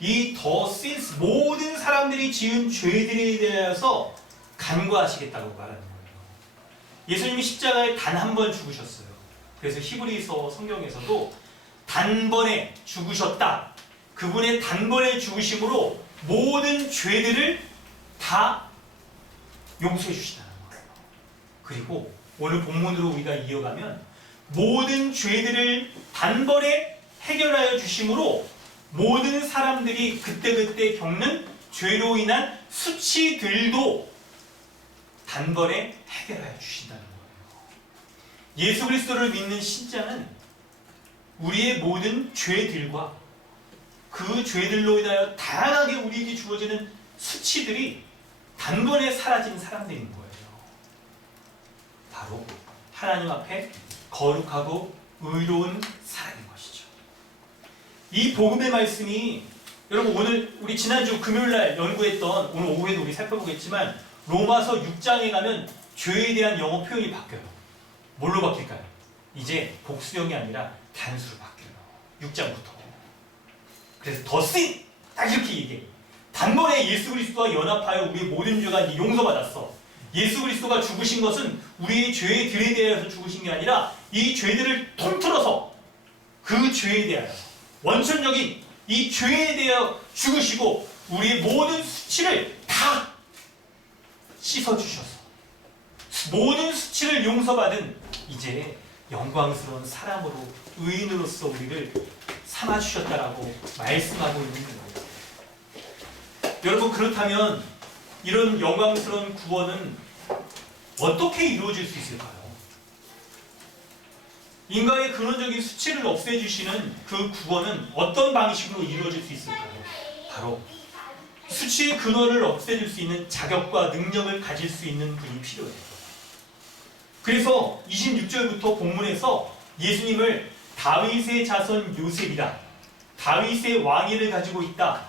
이 더 신스 모든 사람들이 지은 죄들에 대해서 간과하시겠다고 말하는 거예요. 예수님이 십자가에 단 한 번 죽으셨어요. 그래서 히브리서 성경에서도 단번에 죽으셨다. 그분의 단번에 죽으심으로 모든 죄들을 다 용서해 주시다는 거예요. 그리고 오늘 본문으로 우리가 이어가면 모든 죄들을 단번에 해결하여 주심으로 모든 사람들이 그때그때 겪는 죄로 인한 수치들도 단번에 해결하여 주신다는 거예요. 예수 그리스도를 믿는 신자는 우리의 모든 죄들과 그 죄들로 인하여 다양하게 우리에게 주어지는 수치들이 단번에 사라진 사람들인 거예요. 바로 하나님 앞에 거룩하고 의로운 사람인 것이죠. 이 복음의 말씀이 여러분 오늘 우리 지난주 금요일날 연구했던 오늘 오후에도 우리 살펴보겠지만 로마서 6장에 가면 죄에 대한 영어 표현이 바뀌어요. 뭘로 바뀔까요? 이제 복수형이 아니라 단수로 바뀌어요. 6장부터. 그래서 더 씬! 딱 이렇게 얘기해요. 단번에 예수 그리스도와 연합하여 우리의 모든 죄가 용서받았어. 예수 그리스도가 죽으신 것은 우리의 죄들에 대해서 죽으신 게 아니라 이 죄들을 통틀어서 그 죄에 대하여 원천적인 이 죄에 대하여 죽으시고 우리의 모든 수치를 다 씻어주셔서 모든 수치를 용서받은 이제 영광스러운 사람으로 의인으로서 우리를 삼아주셨다라고 말씀하고 있는 거예요. 여러분 그렇다면 이런 영광스러운 구원은 어떻게 이루어질 수 있을까요? 인간의 근원적인 수치를 없애주시는 그 구원은 어떤 방식으로 이루어질 수 있을까요? 바로 수치의 근원을 없애줄 수 있는 자격과 능력을 가질 수 있는 분이 필요해요. 그래서 26절부터 본문에서 예수님을 다윗의 자손 요셉이다. 다윗의 왕위를 가지고 있다.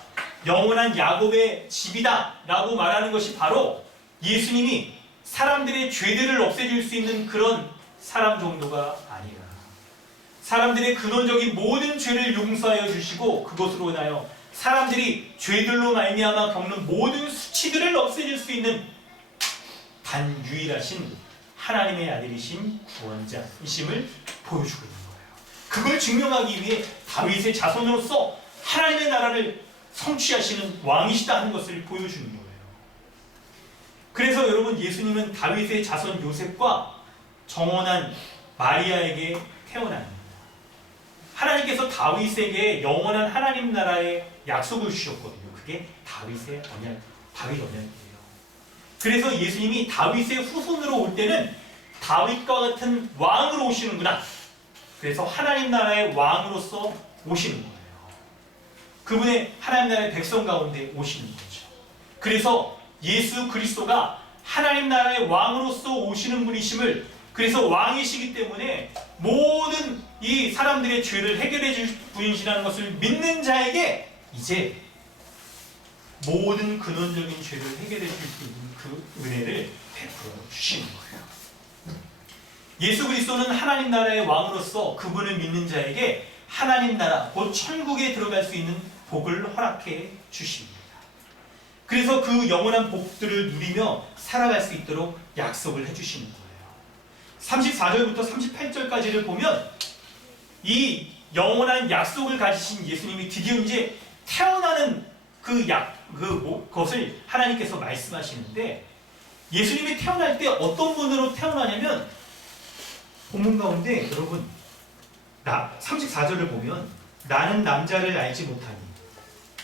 영원한 야곱의 집이다. 라고 말하는 것이 바로 예수님이 사람들의 죄들을 없애줄 수 있는 그런 사람 정도가 아니라 사람들의 근원적인 모든 죄를 용서하여 주시고 그것으로 인하여 사람들이 죄들로 말미암아 겪는 모든 수치들을 없애줄 수 있는 단 유일하신 하나님의 아들이신 구원자이심을 보여주고 있는 거예요. 그걸 증명하기 위해 다윗의 자손으로서 하나님의 나라를 성취하시는 왕이시다 하는 것을 보여주는 거예요. 그래서 여러분 예수님은 다윗의 자손 요셉과 정원한 마리아에게 태어납니다. 하나님께서 다윗에게 영원한 하나님 나라의 약속을 주셨거든요. 그게 다윗의 언약, 다윗 언약이에요. 그래서 예수님이 다윗의 후손으로 올 때는 다윗과 같은 왕으로 오시는구나. 그래서 하나님 나라의 왕으로서 오시는 거예요. 그분의 하나님 나라의 백성 가운데 오시는 거죠. 그래서 예수 그리스도가 하나님 나라의 왕으로서 오시는 분이심을 그래서 왕이시기 때문에 모든 이 사람들의 죄를 해결해 줄 분이시라는 것을 믿는 자에게 이제 모든 근원적인 죄를 해결해 줄 수 있는 그 은혜를 베풀어 주시는 거예요. 예수 그리스도는 하나님 나라의 왕으로서 그분을 믿는 자에게 하나님 나라, 곧 천국에 들어갈 수 있는 복을 허락해 주십니다. 그래서 그 영원한 복들을 누리며 살아갈 수 있도록 약속을 해주시는 거예요. 34절부터 38절까지를 보면 이 영원한 약속을 가지신 예수님이 드디어 이제 태어나는 그것을 하나님께서 말씀하시는데 예수님이 태어날 때 어떤 분으로 태어나냐면 본문 가운데 여러분 34절을 보면 나는 남자를 알지 못하니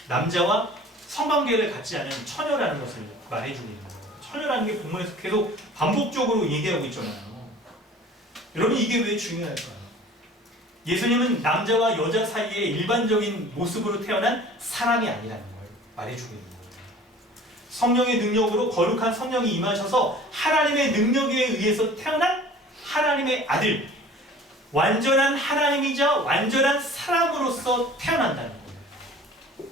남자와 성관계를 갖지 않은 처녀라는 것을 말해주고 있는 거예요. 처녀라는 게 본문에서 계속 반복적으로 얘기하고 있잖아요. 여러분 이게 왜 중요할까요? 예수님은 남자와 여자 사이의 일반적인 모습으로 태어난 사람이 아니라는 걸 말해주고 있는 거예요. 성령의 능력으로 거룩한 성령이 임하셔서 하나님의 능력에 의해서 태어난 하나님의 아들, 완전한 하나님이자 완전한 사람으로서 태어난다는 거예요.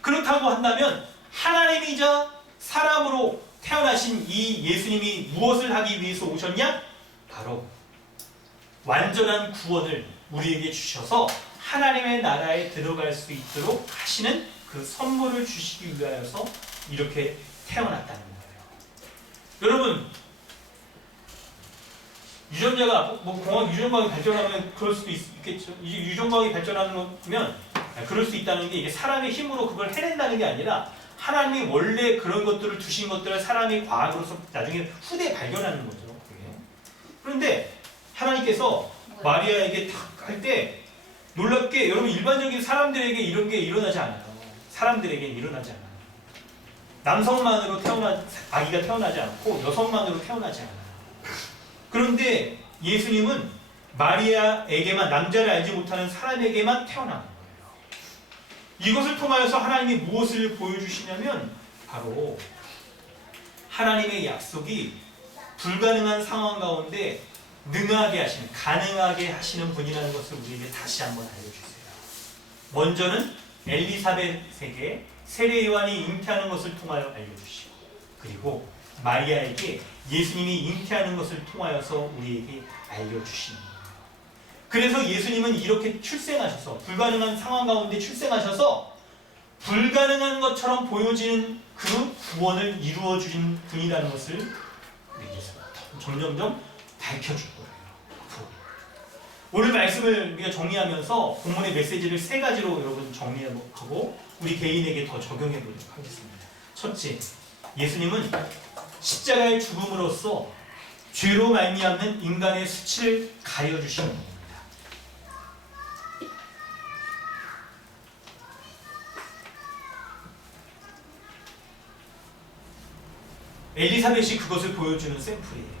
그렇다고 한다면 하나님이자 사람으로 태어나신 이 예수님이 무엇을 하기 위해서 오셨냐? 바로 완전한 구원을 우리에게 주셔서 하나님의 나라에 들어갈 수 있도록 하시는 그 선물을 주시기 위하여서 이렇게 태어났다는 거예요. 여러분, 유전자가 공학 유전과학이 발전하면 그럴 수도 있겠죠. 유전과학이 발전하는 거면 그럴 수 있다는 게 이게 사람의 힘으로 그걸 해낸다는 게 아니라 하나님이 원래 그런 것들을 두신 것들을 사람이 과학으로서 나중에 후대에 발견하는 거죠. 그런데 하나님께서 마리아에게 탁 할 때 놀랍게 여러분 일반적인 사람들에게 이런 게 일어나지 않아요. 사람들에게는 일어나지 않아요. 남성만으로 아기가 태어나지 않고 여성만으로 태어나지 않아요. 그런데 예수님은 마리아에게만, 남자를 알지 못하는 사람에게만 태어난 거예요. 이것을 통하여서 하나님이 무엇을 보여주시냐면 바로 하나님의 약속이 불가능한 상황 가운데 능하게 하시는, 가능하게 하시는 분이라는 것을 우리에게 다시 한번 알려주세요. 먼저는 엘리사벳에게 세례 요한이 잉태하는 것을 통하여 알려주시고, 그리고 마리아에게 예수님이 잉태하는 것을 통하여서 우리에게 알려주시는 거예요. 그래서 예수님은 이렇게 출생하셔서 불가능한 상황 가운데 출생하셔서 불가능한 것처럼 보여지는 그 구원을 이루어 주신 분이라는 것을 우리에게서 점점점 밝혀줄 거예요. 오늘 말씀을 우리가 정리하면서 본문의 메시지를 세 가지로 여러분 정리하고 우리 개인에게 더 적용해 보도록 하겠습니다. 첫째, 예수님은 십자가의 죽음으로써 죄로 말미암는 인간의 수치를 가려주시는 겁니다. 엘리사벳이 그것을 보여주는 샘플이에요.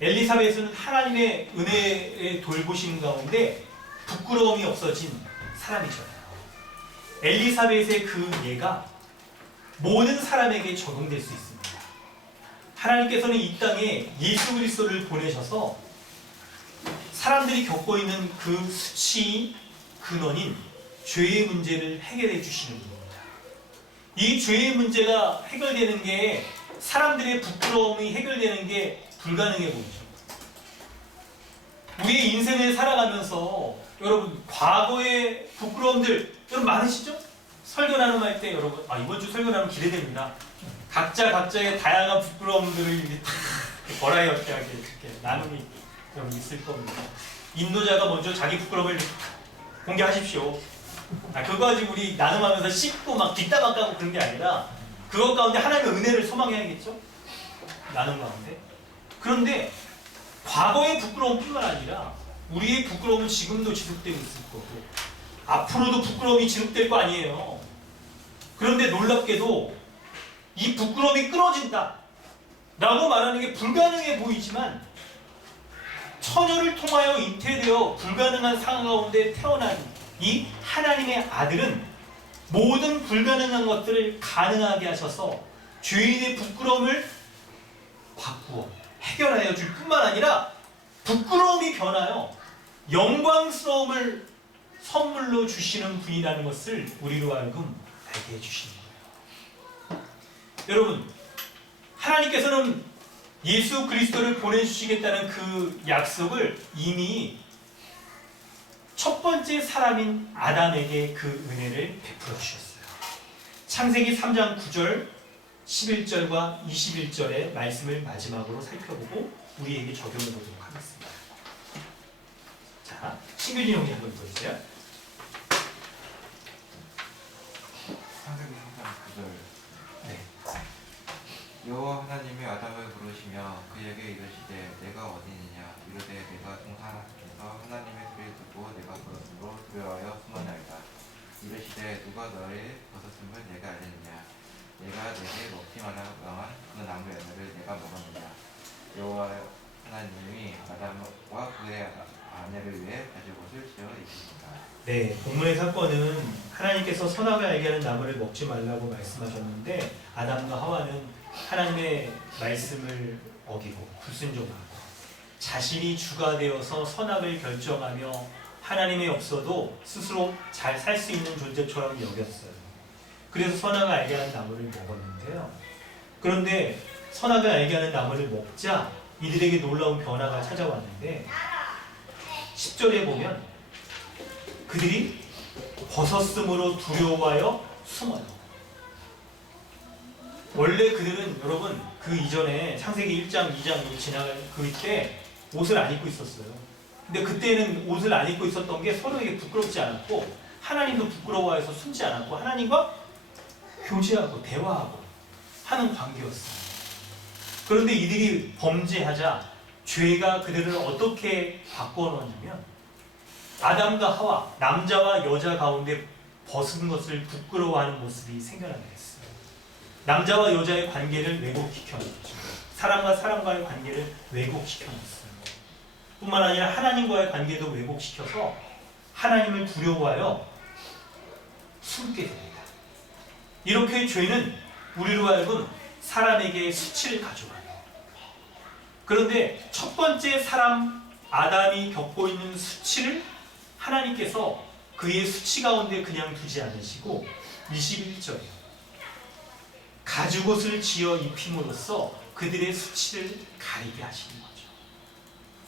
엘리사벳은 하나님의 은혜의 돌보심 가운데 부끄러움이 없어진 사람이잖아요. 엘리사벳의 그 예가 모든 사람에게 적용될 수 있습니다. 하나님께서는 이 땅에 예수 그리스도를 보내셔서 사람들이 겪고 있는 그 수치 근원인 죄의 문제를 해결해 주시는 분입니다. 이 죄의 문제가 해결되는 게 사람들의 부끄러움이 해결되는 게 불가능해 보이죠. 우리의 인생을 살아가면서 여러분 과거의 부끄러움들 여러분 많으시죠? 설교 나눔할 때 여러분 이번 주 설교 나눔 기대됩니다. 각자의 다양한 부끄러움들을 이렇게 버라이어티하게 이렇게 나눔이 여러분 있을 겁니다. 인도자가 먼저 자기 부끄러움을 공개하십시오. 그거 가지고 우리 나눔하면서 씹고 막 뒷담화 까고 그런 게 아니라 그것 가운데 하나님의 은혜를 소망해야겠죠? 나눔 가운데. 그런데 과거의 부끄러움뿐만 아니라 우리의 부끄러움은 지금도 지속되고 있을 거고 앞으로도 부끄러움이 지속될 거 아니에요. 그런데 놀랍게도 이 부끄러움이 끊어진다 라고 말하는 게 불가능해 보이지만 처녀를 통하여 잉태되어 불가능한 상황 가운데 태어난 이 하나님의 아들은 모든 불가능한 것들을 가능하게 하셔서 죄인의 부끄러움을 바꾸어 해결하여 줄 뿐만 아니라 부끄러움이 변하여 영광스러움을 선물로 주시는 분이라는 것을 우리로 하여금 알게 해주시는 거예요. 여러분, 하나님께서는 예수 그리스도를 보내주시겠다는 그 약속을 이미 첫 번째 사람인 아담에게 그 은혜를 베풀어 주셨어요. 창세기 3장 9절 11절과 21절의 말씀을 마지막으로 살펴보고 우리에게 적용해 보도록 하겠습니다. 자, 신규진 형님 한번 보여주세요. 창세기 3장 9절. 네. 여호와 하나님이 아담을 부르시며 그에게 이르시되 내가 어디 있느냐 이르되 내가 동산에서 하나님의 소리를 듣고 내가 그것으로 두려워하여 숨었나이다. 이르시되 누가 너의 벗었음을 내가 알렸느냐 내가 내게 먹지 말라 명한 그 나무 열매를 내가 먹었느냐. 여호와 하나님이 아담과 그의 아내를 위해 가죽옷을 지어 입히시니라. 네, 본문의 사건은 하나님께서 선악을 알게 하는 나무를 먹지 말라고 말씀하셨는데 아담과 하와는 하나님의 말씀을 어기고 불순종하고 자신이 주가 되어서 선악을 결정하며 하나님이 없어도 스스로 잘 살 수 있는 존재처럼 여겼어요. 그래서 선악을 알게 하는 나무를 먹었는데요. 그런데 선악을 알게 하는 나무를 먹자 이들에게 놀라운 변화가 찾아왔는데 10절에 보면 그들이 벗었음으로 두려워하여 숨어요. 원래 그들은 여러분 그 이전에 창세기 1장, 2장 지나갈 그때 옷을 안 입고 있었어요. 근데 그때는 옷을 안 입고 있었던 게 서로에게 부끄럽지 않았고 하나님도 부끄러워해서 숨지 않았고 하나님과 교제하고 대화하고 하는 관계였어요. 그런데 이들이 범죄하자 죄가 그들을 어떻게 바꿔놓냐면 아담과 하와, 남자와 여자 가운데 벗은 것을 부끄러워하는 모습이 생겨나게 됐어요. 남자와 여자의 관계를 왜곡시켜놨죠. 사람과 사람과의 관계를 왜곡시켜놨어요. 뿐만 아니라 하나님과의 관계도 왜곡시켜서 하나님을 두려워하여 숨게 됩니다. 이렇게 죄는 우리로 하여금 사람에게 수치를 가져와요. 그런데 첫 번째 사람 아담이 겪고 있는 수치를 하나님께서 그의 수치 가운데 그냥 두지 않으시고 21절이요. 가죽옷을 지어 입힘으로써 그들의 수치를 가리게 하시는 거죠.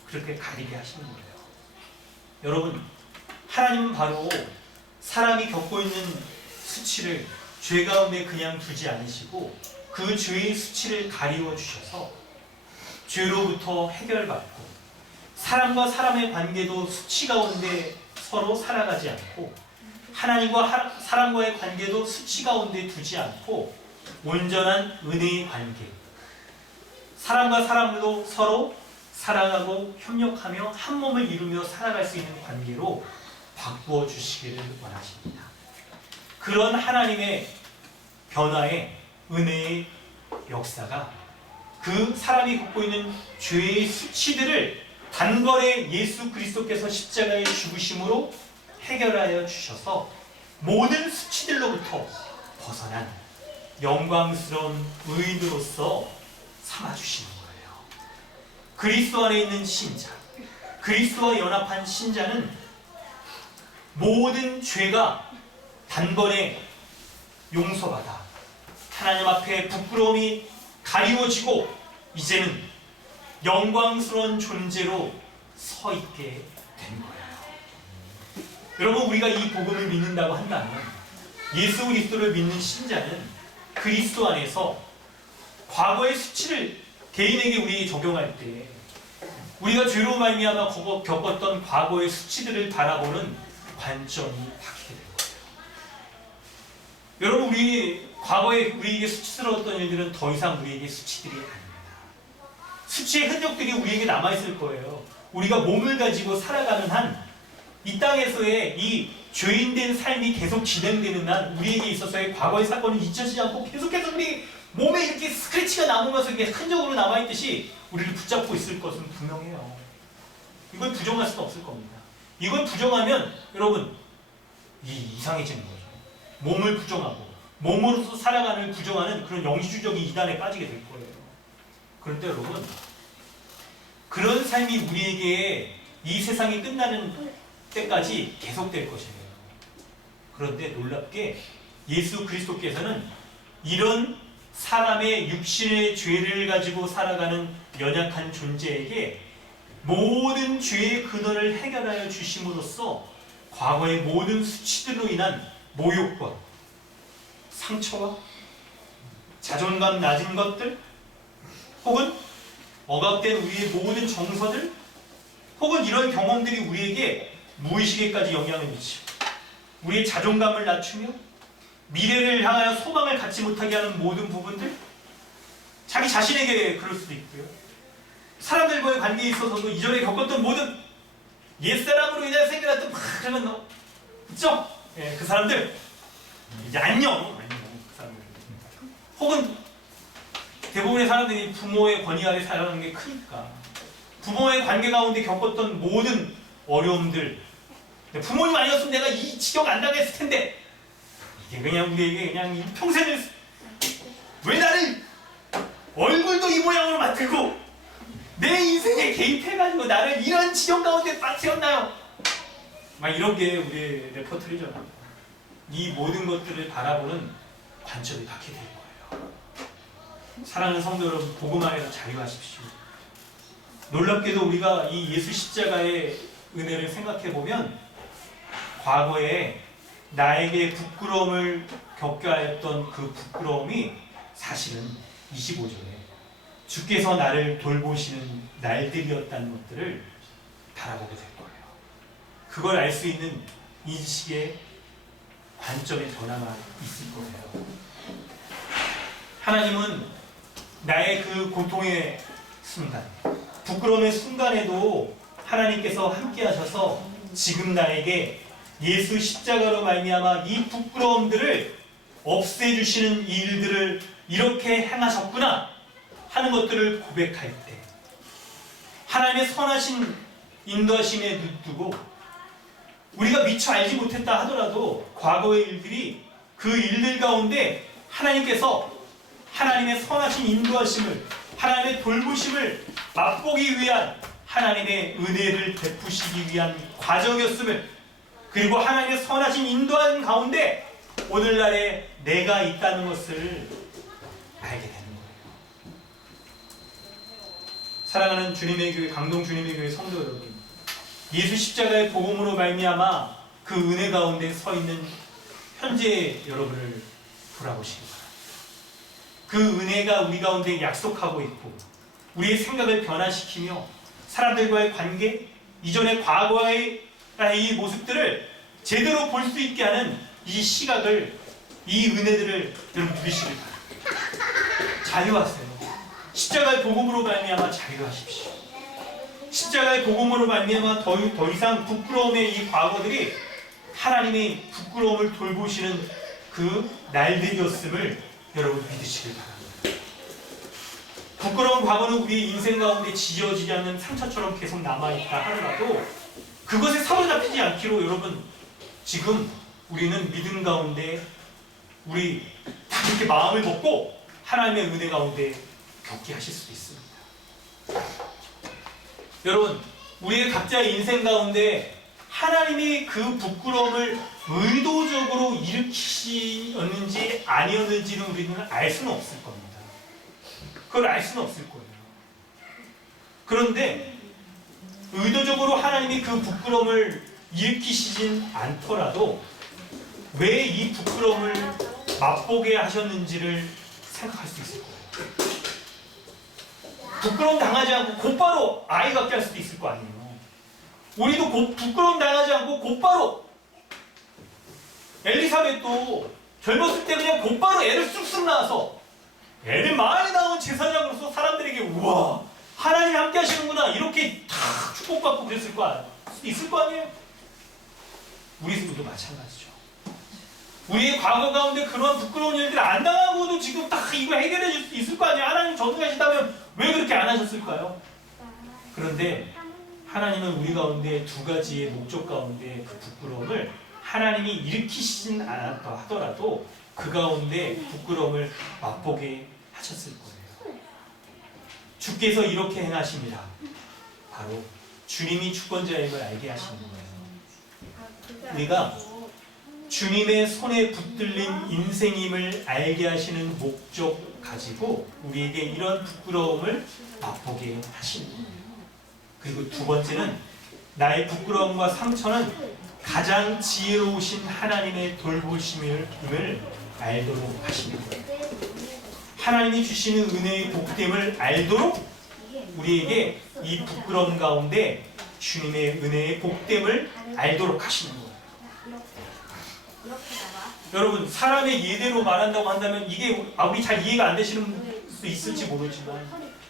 그렇게 가리게 하시는 거예요. 여러분, 하나님은 바로 사람이 겪고 있는 수치를 죄 가운데 그냥 두지 않으시고 그 죄의 수치를 가리워 주셔서 죄로부터 해결받고 사람과 사람의 관계도 수치 가운데 서로 살아가지 않고 하나님과 사람과의 관계도 수치 가운데 두지 않고 온전한 은혜의 관계, 사람과 사람도 서로 사랑하고 협력하며 한 몸을 이루며 살아갈 수 있는 관계로 바꾸어 주시기를 원하십니다. 그런 하나님의 변화의 은혜의 역사가 그 사람이 겪고 있는 죄의 수치들을 단번에 예수 그리스도께서 십자가에 죽으심으로 해결하여 주셔서 모든 수치들로부터 벗어난 영광스러운 의인으로서 삼아주시는 거예요. 그리스도 안에 있는 신자, 그리스도와 연합한 신자는 모든 죄가 단번에 용서받아 하나님 앞에 부끄러움이 가리워지고 이제는 영광스러운 존재로 서 있게 된 거예요. 여러분, 우리가 이 복음을 믿는다고 한다면 예수 그리스도를 믿는 신자는 그리스도 안에서 과거의 수치를 개인에게 우리에게 적용할 때 우리가 죄로 말미암아 겪었던 과거의 수치들을 바라보는 관점이 바뀌게 될 거예요. 여러분, 우리 과거에 우리에게 수치스러웠던 일들은 더 이상 우리에게 수치들이 아닙니다. 수치의 흔적들이 우리에게 남아있을 거예요. 우리가 몸을 가지고 살아가는 한 이 땅에서의 이 죄인된 삶이 계속 진행되는 한 우리에게 있어서의 과거의 사건은 잊혀지지 않고 계속해서 우리 몸에 이렇게 스크래치가 남으면서 이게 흔적으로 남아있듯이 우리를 붙잡고 있을 것은 분명해요. 이걸 부정할 수는 없을 겁니다. 이걸 부정하면 여러분 이상해지는 거죠. 몸을 부정하고 몸으로서 살아가는 부정하는 그런 영지주적인 이단에 빠지게 될 거예요. 그런데 여러분, 그런 삶이 우리에게 이 세상이 끝나는 때까지 계속될 것이에요. 그런데 놀랍게 예수 그리스도께서는 이런 사람의 육신의 죄를 가지고 살아가는 연약한 존재에게 모든 죄의 근원을 해결하여 주심으로써 과거의 모든 수치들로 인한 모욕과 상처와 자존감 낮은 것들 혹은 억압된 우리의 모든 정서들 혹은 이런 경험들이 우리에게 무의식에까지 영향을 미치고 우리의 자존감을 낮추며 미래를 향하여 소망을 갖지 못하게 하는 모든 부분들, 자기 자신에게 그럴 수도 있고요. 사람들과의 관계에 있어서도 이전에 겪었던 모든 옛사람으로 인해 생겨났던 그런 너 있죠? 예, 그 사람들 이제 안녕 그 사람들. 혹은 대부분의 사람들이 부모의 권위 아래 살아가는 게 크니까 부모의 관계 가운데 겪었던 모든 어려움들, 부모님 아니었으면 내가 이 지경 안 당했을 텐데, 이게 그냥 우리에게 그냥 이 평생을 왜 나를 얼굴도 이 모양으로 만들고 내 인생에 개입해가지고 나를 이런 지경 가운데 빠뜨렸나요? 막 이런 게 우리의 레퍼토리잖아요. 이 모든 것들을 바라보는 관점이 바뀌게 될 거예요. 사랑하는 성도 여러분, 복음 안에서 자유하십시오. 놀랍게도 우리가 이 예수 십자가의 은혜를 생각해 보면 과거에 나에게 부끄러움을 겪게 하였던 그 부끄러움이 사실은 25절에 주께서 나를 돌보시는 날들이었다는 것들을 바라보게 될 거예요. 그걸 알 수 있는 인식의 관점의 변화가 있을 거예요. 하나님은 나의 그 고통의 순간, 부끄러움의 순간에도 하나님께서 함께 하셔서 지금 나에게 예수 십자가로 말미암아 이 부끄러움들을 없애주시는 이 일들을 이렇게 행하셨구나 하는 것들을 고백할 때 하나님의 선하신 인도하심에 눈뜨고 우리가 미처 알지 못했다 하더라도 과거의 일들이 그 일들 가운데 하나님께서 하나님의 선하신 인도하심을, 하나님의 돌보심을 맛보기 위한 하나님의 은혜를 베푸시기 위한 과정이었음을, 그리고 하나님의 선하신 인도하는 가운데 오늘날에 내가 있다는 것을 알게 되는 거예요. 사랑하는 주님의 교회, 강동 주님의 교회 성도 여러분, 예수 십자가의 복음으로 말미암아 그 은혜 가운데 서 있는 현재 여러분을 돌아보시기 바랍니다. 그 은혜가 우리 가운데 약속하고 있고 우리의 생각을 변화시키며 사람들과의 관계, 이전의 과거의 이 모습들을 제대로 볼 수 있게 하는 이 시각을, 이 은혜들을 여러분 누리시길 바랍니다. 자유하세요. 십자가의 복음으로 말미암아 자유하십시오. 십자가의 복음으로 말미암아 더 이상 부끄러움의 이 과거들이 하나님의 부끄러움을 돌보시는 그 날들이었음을 여러분 믿으시길 바랍니다. 부끄러운 과거는 우리 인생 가운데 지워지지 않는 상처처럼 계속 남아있다 하더라도 그것에 사로잡히지 않기로 여러분 지금 우리는 믿음 가운데 우리 다 이렇게 마음을 먹고 하나님의 은혜 가운데 겪게 하실 수 있습니다. 여러분, 우리의 각자의 인생 가운데 하나님이 그 부끄러움을 의도적으로 일으키셨는지 아니었는지는 우리는 알 수는 없을 겁니다. 그걸 알 수는 없을 거예요. 그런데 의도적으로 하나님이 그 부끄러움을 일으키시진 않더라도 왜 이 부끄러움을 맛보게 하셨는지를 생각할 수 있을 거예요. 부끄러움 당하지 않고 곧바로 아이 갖게 할 수도 있을 거 아니에요. 우리도 부끄러움 당하지 않고 곧바로, 엘리사벳도 젊었을 때 그냥 곧바로 애를 쑥쑥 낳아서 애를 많이 낳은 제사장으로서 사람들에게 우와 하나님 함께 하시는구나 이렇게 다 축복받고 그랬을 거 있을 거 아니에요. 우리 집도 마찬가지죠. 우리의 과거 가운데 그러한 부끄러운 일들 안 당하고도 지금 딱 이거 해결해 줄 수 있을 거 아니에요. 하나님 전능하시다면 왜 그렇게 안 하셨을까요? 그런데 하나님은 우리 가운데 두 가지의 목적 가운데 그 부끄러움을 하나님이 일으키시진 않았다 하더라도 그 가운데 부끄러움을 맛보게 하셨을 거예요. 주께서 이렇게 행하십니다. 바로 주님이 주권자인 걸 알게 하시는 거예요. 우리가 주님의 손에 붙들린 인생임을 알게 하시는 목적 가지고 우리에게 이런 부끄러움을 맛보게 하시는 거예요. 그리고 두 번째는 나의 부끄러움과 상처는 가장 지혜로우신 하나님의 돌보심을 알도록 하시는 거예요. 하나님이 주시는 은혜의 복됨을 알도록 우리에게 이 부끄러움 가운데 주님의 은혜의 복됨을 알도록 하시는 거예요. 여러분, 사람의 예대로 말한다고 한다면 이게 우리 잘 이해가 안 되시는 수도 있을지 모르지만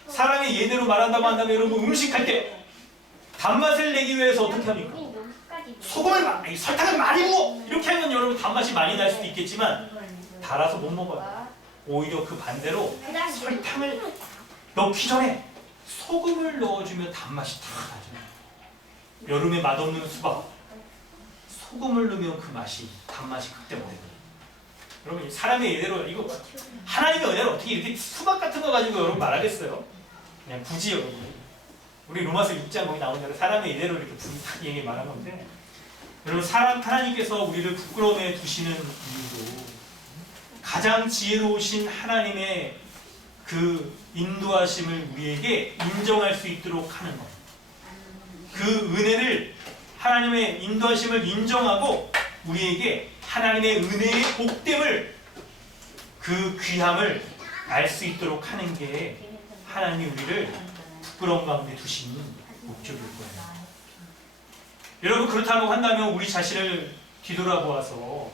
사람의 예대로 말한다고 한다면 여러분 음식할 때 단맛을 내기 위해서 어떻게 합니까? 소금을 설탕을 많이 부어 이렇게 하면 여러분 단맛이 많이 날 수도 있겠지만 달아서 못 먹어요. 오히려 그 반대로 설탕을 넣기 전에 소금을 넣어주면 단맛이 다 나죠. 여름에 맛없는 수박 소금을 넣으면 그 맛이 단맛이 극대화돼요. 여러분 사람의 예대로 이거 하나님의 은혜를 어떻게 이렇게 수박 같은 거 가지고 여러분 말하겠어요? 그냥 굳이 여러분 우리 로마서 6장 거기 나온 대로 사람의 예대로 이렇게 분명히 얘기 말한 건데 여러분 하나님께서 우리를 부끄러움에 두시는 이유도 가장 지혜로우신 하나님의 그 인도하심을 우리에게 인정할 수 있도록 하는 것. 그 은혜를 하나님의 인도하심을 인정하고 우리에게 하나님의 은혜의 복됨을 그 귀함을 알 수 있도록 하는 게 하나님이 우리를 부끄러움 가운데 두시는 목적일 거예요. 여러분 그렇다고 한다면 우리 자신을 뒤돌아보아서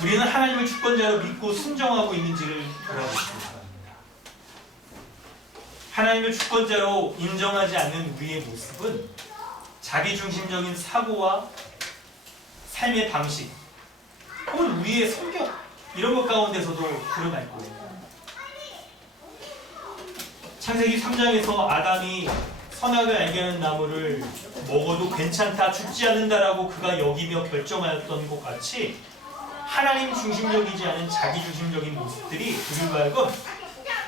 우리는 하나님을 주권자로 믿고 순종하고 있는지를 돌아보시기 바랍니다. 하나님을 주권자로 인정하지 않는 우리의 모습은 자기중심적인 사고와 삶의 방식 혹은 우리의 성격 이런 것 가운데서도 드러날 거예요. 창세기 3장에서 아담이 선악을 알게 하는 나무를 먹어도 괜찮다, 죽지 않는다라고 그가 여기며 결정하였던 것 같이 하나님 중심적이지 않은 자기 중심적인 모습들이 우리로 하여금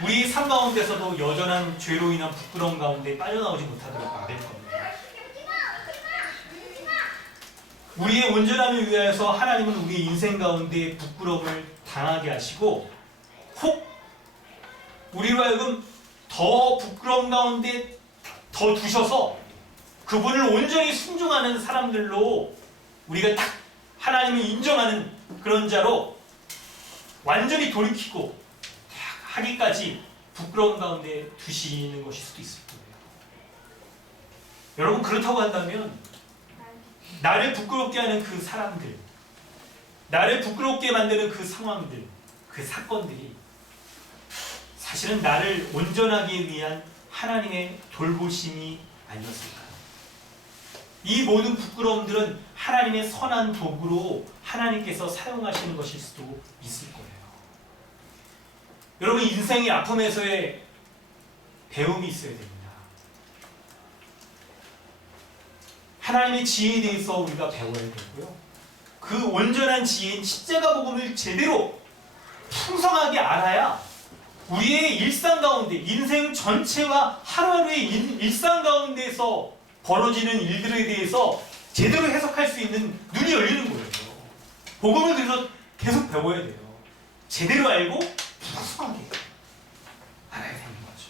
우리 삶 가운데서도 여전한 죄로 인한 부끄러움 가운데 빠져나오지 못하도록 막을 겁니다. 우리의 온전함을 위하여서 하나님은 우리 인생 가운데 부끄러움을 당하게 하시고 혹 우리로 하여금 더 부끄러움 가운데 더 두셔서 그분을 온전히 순종하는 사람들로 우리가 딱 하나님을 인정하는 그런 자로 완전히 돌이키고 하기까지 부끄러움 가운데 두시는 것일 수도 있을 거예요. 여러분 그렇다고 한다면 나를 부끄럽게 하는 그 사람들, 나를 부끄럽게 만드는 그 상황들, 그 사건들이 사실은 나를 온전하게 위한 하나님의 돌보심이 아니었을까요? 이 모든 부끄러움들은 하나님의 선한 도구로 하나님께서 사용하시는 것일 수도 있을 거예요. 여러분 인생의 아픔에서의 배움이 있어야 됩니다. 하나님의 지혜에 대해서 우리가 배워야 되고요. 그 온전한 지혜인 십자가 복음을 제대로 풍성하게 알아야 우리의 일상 가운데 인생 전체와 하루하루의 일상 가운데에서 벌어지는 일들에 대해서 제대로 해석할 수 있는 눈이 열리는 거예요. 복음을 그래서 계속 배워야 돼요. 제대로 알고 풍성하게 알아야 되는 거죠.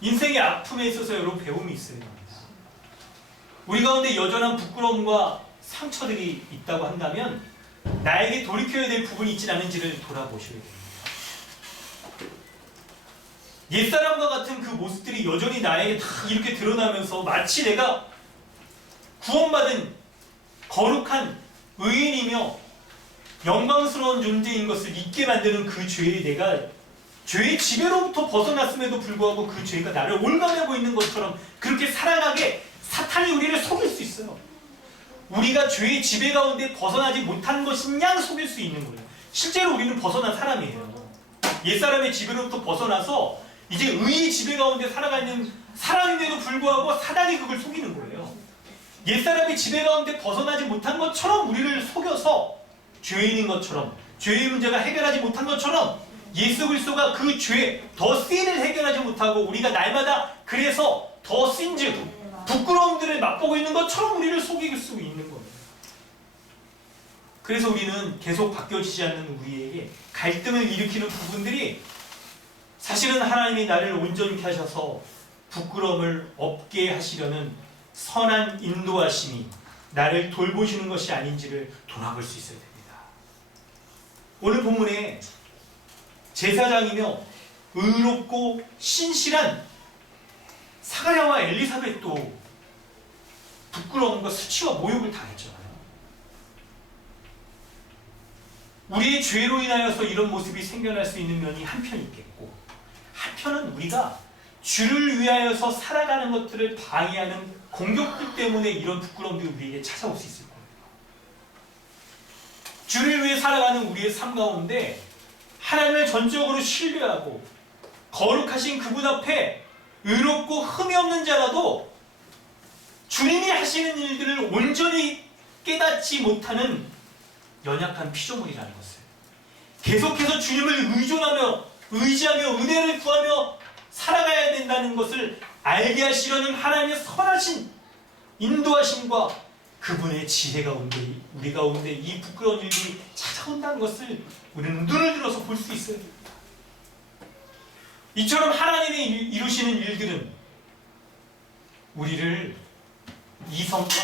인생의 아픔에 있어서 여러분 배움이 있어야 됩니다. 우리 가운데 여전한 부끄러움과 상처들이 있다고 한다면 나에게 돌이켜야 될 부분이 있지 않은지를 돌아보셔야 됩니다. 옛사람과 같은 그 모습들이 여전히 나에게 다 이렇게 드러나면서 마치 내가 구원받은 거룩한 의인이며 영광스러운 존재인 것을 잊게 만드는 그 죄에 내가 죄의 지배로부터 벗어났음에도 불구하고 그 죄가 나를 올가매고 있는 것처럼 그렇게 살아가게 사탄이 우리를 속일 수 있어요. 우리가 죄의 지배 가운데 벗어나지 못한 것인 양 속일 수 있는 거예요. 실제로 우리는 벗어난 사람이에요. 옛사람의 지배로부터 벗어나서 이제 의의 지배 가운데 살아가는 사람임에도 불구하고 사단이 그걸 속이는 거예요. 옛사람의 지배 가운데 벗어나지 못한 것처럼 우리를 속여서 죄인인 것처럼 죄의 문제가 해결하지 못한 것처럼 예수 그리스도가 그 죄, 더 씬을 해결하지 못하고 우리가 날마다 그래서 더 씬즉 부끄러움들을 맛보고 있는 것처럼 우리를 속일 수 있는 거예요. 그래서 우리는 계속 바뀌어지지 않는 우리에게 갈등을 일으키는 부분들이 사실은 하나님이 나를 온전케 하셔서 부끄러움을 없게 하시려는 선한 인도하심이 나를 돌보시는 것이 아닌지를 돌아볼 수 있어야 됩니다. 오늘 본문에 제사장이며 의롭고 신실한 사가랴와 엘리사벳도 부끄러움과 수치와 모욕을 당했잖아요. 우리의 죄로 인하여서 이런 모습이 생겨날 수 있는 면이 한편 있겠고, 한편은 우리가 주를 위하여서 살아가는 것들을 방해하는 공격들 때문에 이런 부끄러움들이 우리에게 찾아올 수 있을 거예요. 주를 위해 살아가는 우리의 삶 가운데 하나님을 전적으로 신뢰하고 거룩하신 그분 앞에 의롭고 흠이 없는 자라도 주님이 하시는 일들을 온전히 깨닫지 못하는 연약한 피조물이라는 것을, 계속해서 주님을 의지하며 은혜를 구하며 살아가야 된다는 것을 알게 하시려는 하나님의 선하신 인도하심과 그분의 지혜 가운데 우리 가운데 이 부끄러운 일이 찾아온다는 것을 우리는 눈을 들어서 볼 수 있어야 됩니다. 이처럼 하나님이 이루시는 일들은 우리를 이성과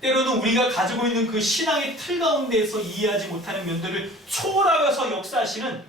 때로는 우리가 가지고 있는 그 신앙의 틀 가운데에서 이해하지 못하는 면들을 초월하여서 역사하시는